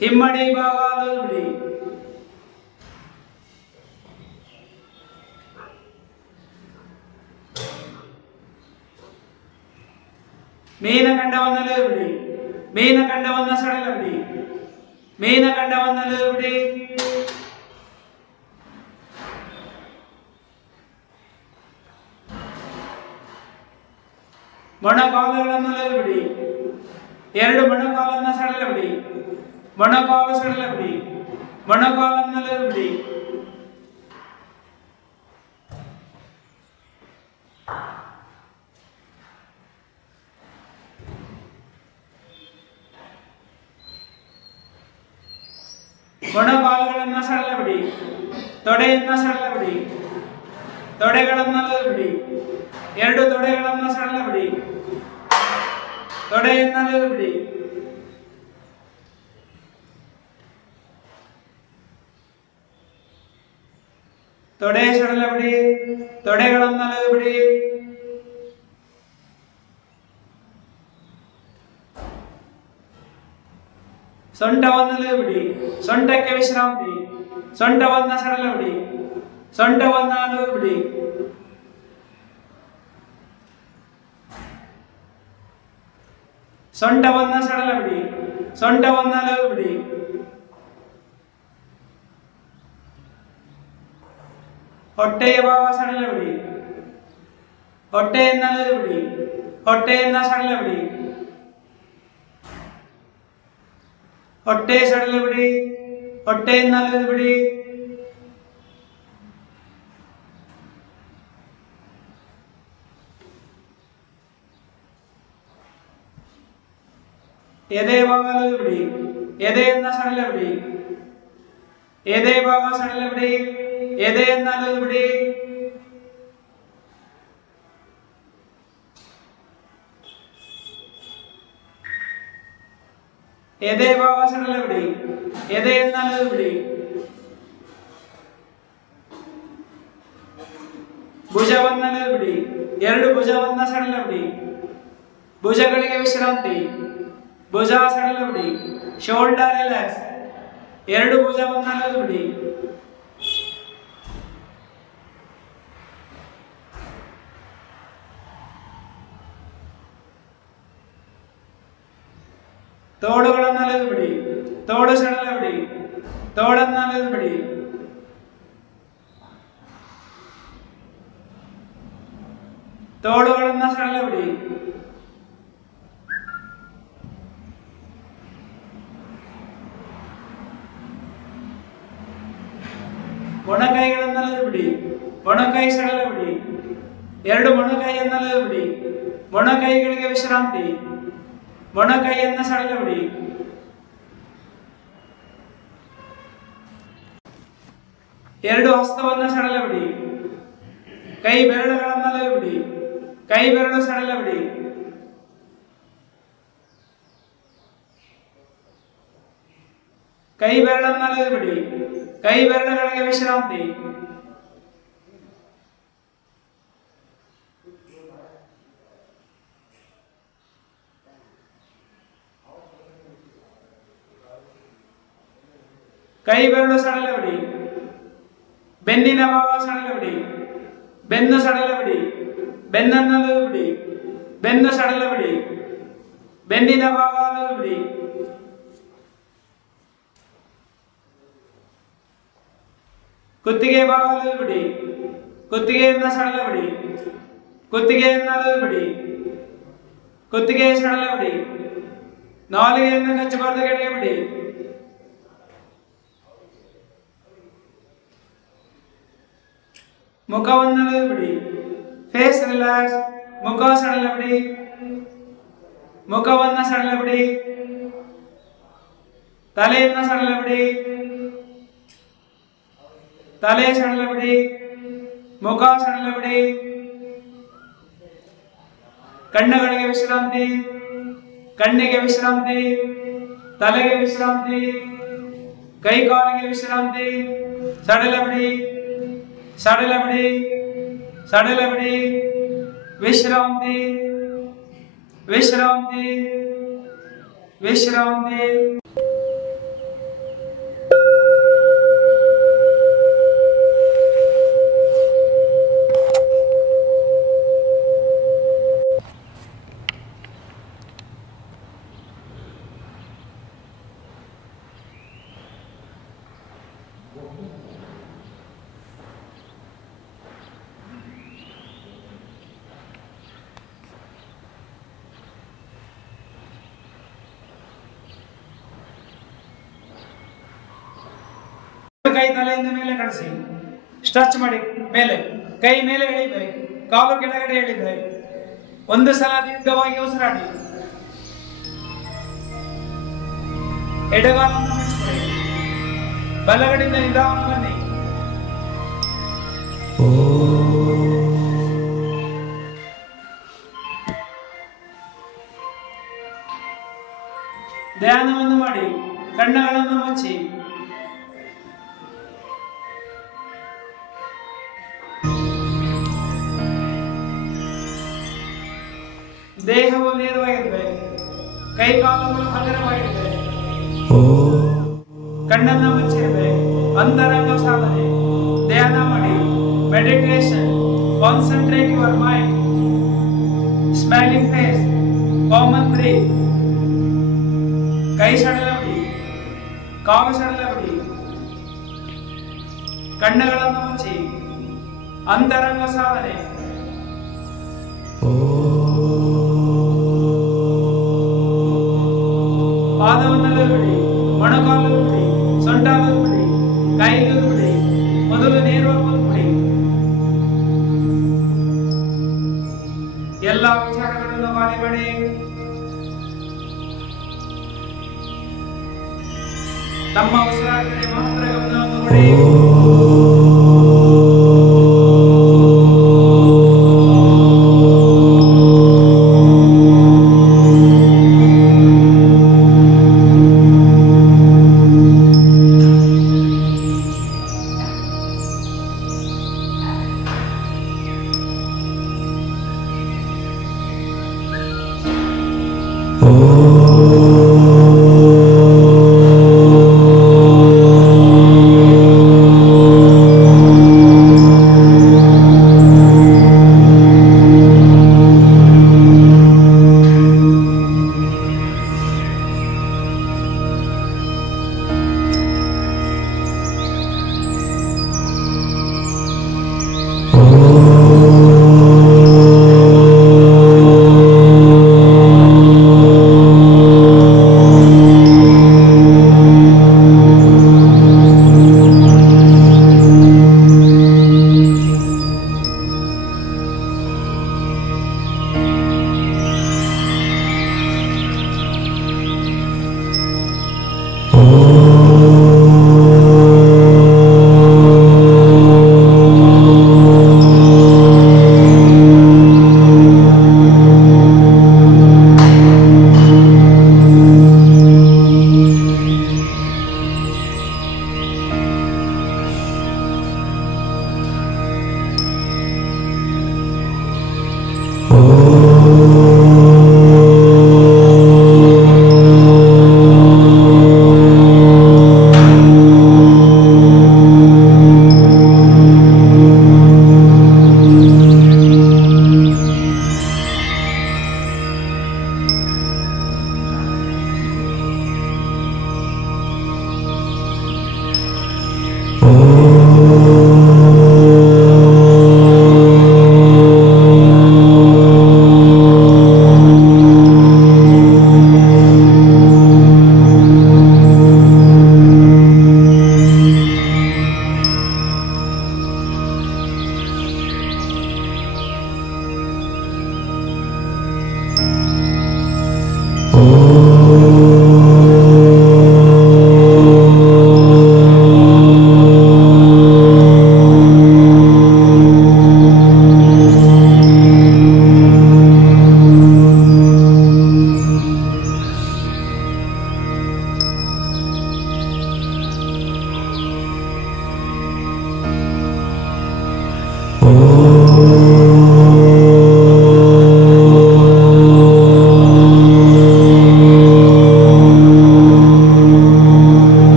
ಹಿಮ್ಮಡಿ ಭಾಗ ಅಲಲು ಬಿಡಿ. ಮೀನಖಂಡವನ್ನು ಅಲಲು ಬಿಡಿ, ಮೀನಖಂಡವನ್ನು ಸಡಲ ಬಿಡಿ, ಮೀನಖಂಡವನ್ನು ಅಲಲು ಬಿಡಿ. ಮೊಣಕಾಲುಗಳನ್ನು ಅಲಲು ಬಿಡಿ, ಎರಡು ಮೊಣಕಾಲನ್ನು ಸಡಲ ಬಿಡಿ, ಮೊಣಕಾಲು ಸಡಲ ಬಿಡಿ, ಮೊಣಕಾಲನ್ನು ಅಲಲು ಬಿಡಿ. ಮೊಣಕಾಲುಗಳನ್ನು ಸಡಲ ಬಿಡಿ, ತೊಡೆಯನ್ನು ಸಡಲ ಬಿಡಿ, ತೊಡೆಗಳನ್ನು ಅಲಲು ಬಿಡಿ, ಎರಡು ತೊಡೆಗಳನ್ನು ಸಡಲ ಬಿಡಿ, ತೊಡೆಯನ್ನು ಅಲಲು ಬಿಡಿ. ತೊಡೆ ಸಡಲ ಬಿಡಿ, ತೊಡೆಗಳನ್ನು ಅಲಲು ಬಿಡಿ. ಸೊಂಟವನ್ನು ಅಲಲು ಬಿಡಿ, ಸೊಂಟಕ್ಕೆ ವಿಶ್ರಾಂತಿ, ಸೊಂಟವನ್ನು ಸಡಲ ಬಿಡಿ, ಸೊಂಟವನ್ನು ಅಲಲು ಬಿಡಿ. ಸೊಂಟವನ್ನು ಸಡಲ ಬಿಡಿ, ಸೊಂಟವನ್ನು ಅಲಲು ಬಿಡಿ. ಹೊಟ್ಟೆಯ ಭಾಗ ಸಡಲ ಬಿಡಿ, ಹೊಟ್ಟೆಯನ್ನು ಅಲಲು ಬಿಡಿ, ಹೊಟ್ಟೆಯನ್ನು ಸಡಲ ಬಿಡಿ, ಹೊಟ್ಟೆ ಸಡಲ ಬಿಡಿ, ಹೊಟ್ಟೆಯನ್ನು ಅಲಲು ಬಿಡಿ. ಎದೆ ಭಾಗ ಅಲಲು ಬಿಡಿ, ಎದೆಯನ್ನು ಸಡಲ ಬಿಡಿ, ಎದೆ ಭಾಗ ಸಡಲ ಬಿಡಿ, ಎದೆಯನ್ನು ಅಲಲು ಬಿಡಿ. ಎದೆ ಭಾಗ ಸಡಲ ಬಿಡಿ, ಎದೆಯನ್ನು ಅಲಲು ಬಿಡಿ. ಭುಜವನ್ನು ಅಲಲು ಬಿಡಿ, ಎರಡು ಭುಜವನ್ನು ಸಡಲ ಬಿಡಿ, ಭುಜಗಳಿಗೆ ವಿಶ್ರಾಂತಿ, ಭುಜ ಸಡಲ ಬಿಡಿ, ಶೋಲ್ಡರ್ ರಿಲ್ಯಾಕ್ಸ್, ಎರಡು ಭುಜವನ್ನು ಅಲಲು ಬಿಡಿ. ತೋಳುಗಳನ್ನು ಅಲಲು ಬಿಡಿ, ತೋಳು ಸಡಲ ಬಿಡಿ, ತೋಳನ್ನು ಅಲಲು ಬಿಡಿ. ತೋಳುಗಳನ್ನು ಸಡಲ ಬಿಡಿ. ಮೊಣಕೈಗಳನ್ನು ಅಲಲು ಬಿಡಿ, ಮೊಣಕೈ ಸಡಲ ಬಿಡಿ, ಎರಡು ಮೊಣಕೈಯನ್ನು ಅಲಲು ಬಿಡಿ, ಮೊಣಕೈಗಳಿಗೆ ವಿಶ್ರಾಂತಿ, ಮೊಣಕೈಯನ್ನು ಸಡಲ ಬಿಡಿ. ಎರಡು ಹಸ್ತವನ್ನು ಸಡಲ ಬಿಡಿ, ಕೈ ಬೆರಳುಗಳನ್ನು ಅಲಲು ಬಿಡಿ, ಕೈ ಬೆರಳು ಸಡಲ ಬಿಡಿ. ಕೈ ಬೆರಳನ್ನು ಅಲಲು ಬಿಡಿ, ಕೈ ಬೆರಳುಗಳಿಗೆ ವಿಶ್ರಾಂತಿ. ಕೈ ಬೆರಳು ಸಡಲ ಬಿಡಿ. ಬೆನ್ನಿನ ಭಾಗ ಸಡಲ ಬಿಡಿ. ಬೆನ್ನು ಸಡಲ ಬಿಡಿ. ಬೆನ್ನನ್ನು ಬಿಡಿ. ಬೆನ್ನು ಸಡಲ ಬಿಡಿ. ಬೆನ್ನಿನ ಭಾಗ ಬಿಡಿ. ಕುತ್ತಿಗೆ ಭಾಗ ಬಿಡಿ. ಕುತ್ತಿಗೆಯನ್ನು ಸಡಲ ಬಿಡಿ. ಕುತ್ತಿಗೆಯನ್ನು ಬಿಡಿ. ಕುತ್ತಿಗೆ ಸಡಲ ಬಿಡಿ. ನಾಲಿಗೆಯನ್ನು ಕಚ್ಚಬಾರದು, ಕೆಳಗೆ ಬಿಡಿ. ಮುಖವನ್ನು ಬಿಡಿ. Face relax. ಮುಖ ಸಡಲ ಬಿಡಿ. ಮುಖವನ್ನು ಸಡಲ ಬಿಡಿ. ತಲೆಯನ್ನು ಸಡಲ ಬಿಡಿ. ತಲೆ ಸಡಲ ಬಿಡಿ. ಮುಖ ಸಡಲ ಬಿಡಿ. ಕಣ್ಣುಗಳಿಗೆ ವಿಶ್ರಾಂತಿ. ಕಣ್ಣಿಗೆ ವಿಶ್ರಾಂತಿ. ತಲೆಗೆ ವಿಶ್ರಾಂತಿ. ಕೈ ಕಾಲಿಗೆ ವಿಶ್ರಾಂತಿ. ಸಡಲ ಬಿಡಿ. ಸಡಲ ಬಿಡಿ. ಸಡಲ ಬಿಡಿ. ವಿಶ್ರಾಂತಿ. ವಿಶ್ರಾಂತಿ. ವಿಶ್ರಾಂತಿ. ಕೈ ತಲೆಯಿಂದ ಮೇಲೆ ಕಳಿಸಿ. ಸ್ಟ್ರೆಚ್ ಮಾಡಿ ಮೇಲೆ. ಕೈ ಮೇಲೆ ಎಳಿಬೇಕು. ಕಾಲು ಕೆಳಗಡೆ ಎಳಿಬೇಕು. ಒಂದು ಸಲ ದೀರ್ಘವಾಗಿ ಉಸಿರಾಡಿ. ಎಡಗಾಲನ್ನು ಮುಚ್ಚಿಕೊಳ್ಳಿ. ಬಲಗಡೆಯಿಂದ ನಿಧಾನ ಬನ್ನಿ. ಧ್ಯಾನವನ್ನು ಮಾಡಿ. ಕಣ್ಣುಗಳನ್ನು ಮುಚ್ಚಿ. ದೇಹವು ನೇರವಾಗಿರಬೇಕು. ಕೈ ಕಾಲುಗಳು ಹಗುರವಾಗಿರಬೇಕು. ಕಣ್ಣನ್ನು ಮುಚ್ಚಿರಬೇಕು. ಅಂತರಂಗ ಸಾಧನೆ. ಧ್ಯಾನ ಮಾಡಿ. Meditation. Concentrate your mind. Smiling face. Common breath. ಕೈ ಸಡಲ ಬಿಡಿ. ಕಾಲು ಸಡಲ ಬಿಡಿ. ಕಣ್ಣುಗಳನ್ನು ಮುಚ್ಚಿ. ಅಂತರಂಗ ಸಾಧನೆ. ಪಾದವನ್ನು ಬಿಡಿ. ಮೊಣಕಾಲು ಬಿಡಿ. ಸೊಂಟಾಲು ಬಿಡಿ. ಕೈಲು ಬಿಡಿ. ಮೊದಲು ನೇರವಾಗಿ ಕೂತ್ಬಿಡಿ. ಎಲ್ಲ ವಿಚಾರಗಳನ್ನು ಮಾಡಿಬೇಡಿ. ತಮ್ಮ ಉಸಿರಾಟಕ್ಕೆ ಮಾತ್ರ ಗಮನವನ್ನು ಕೊಡಿ.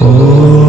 ಓಂ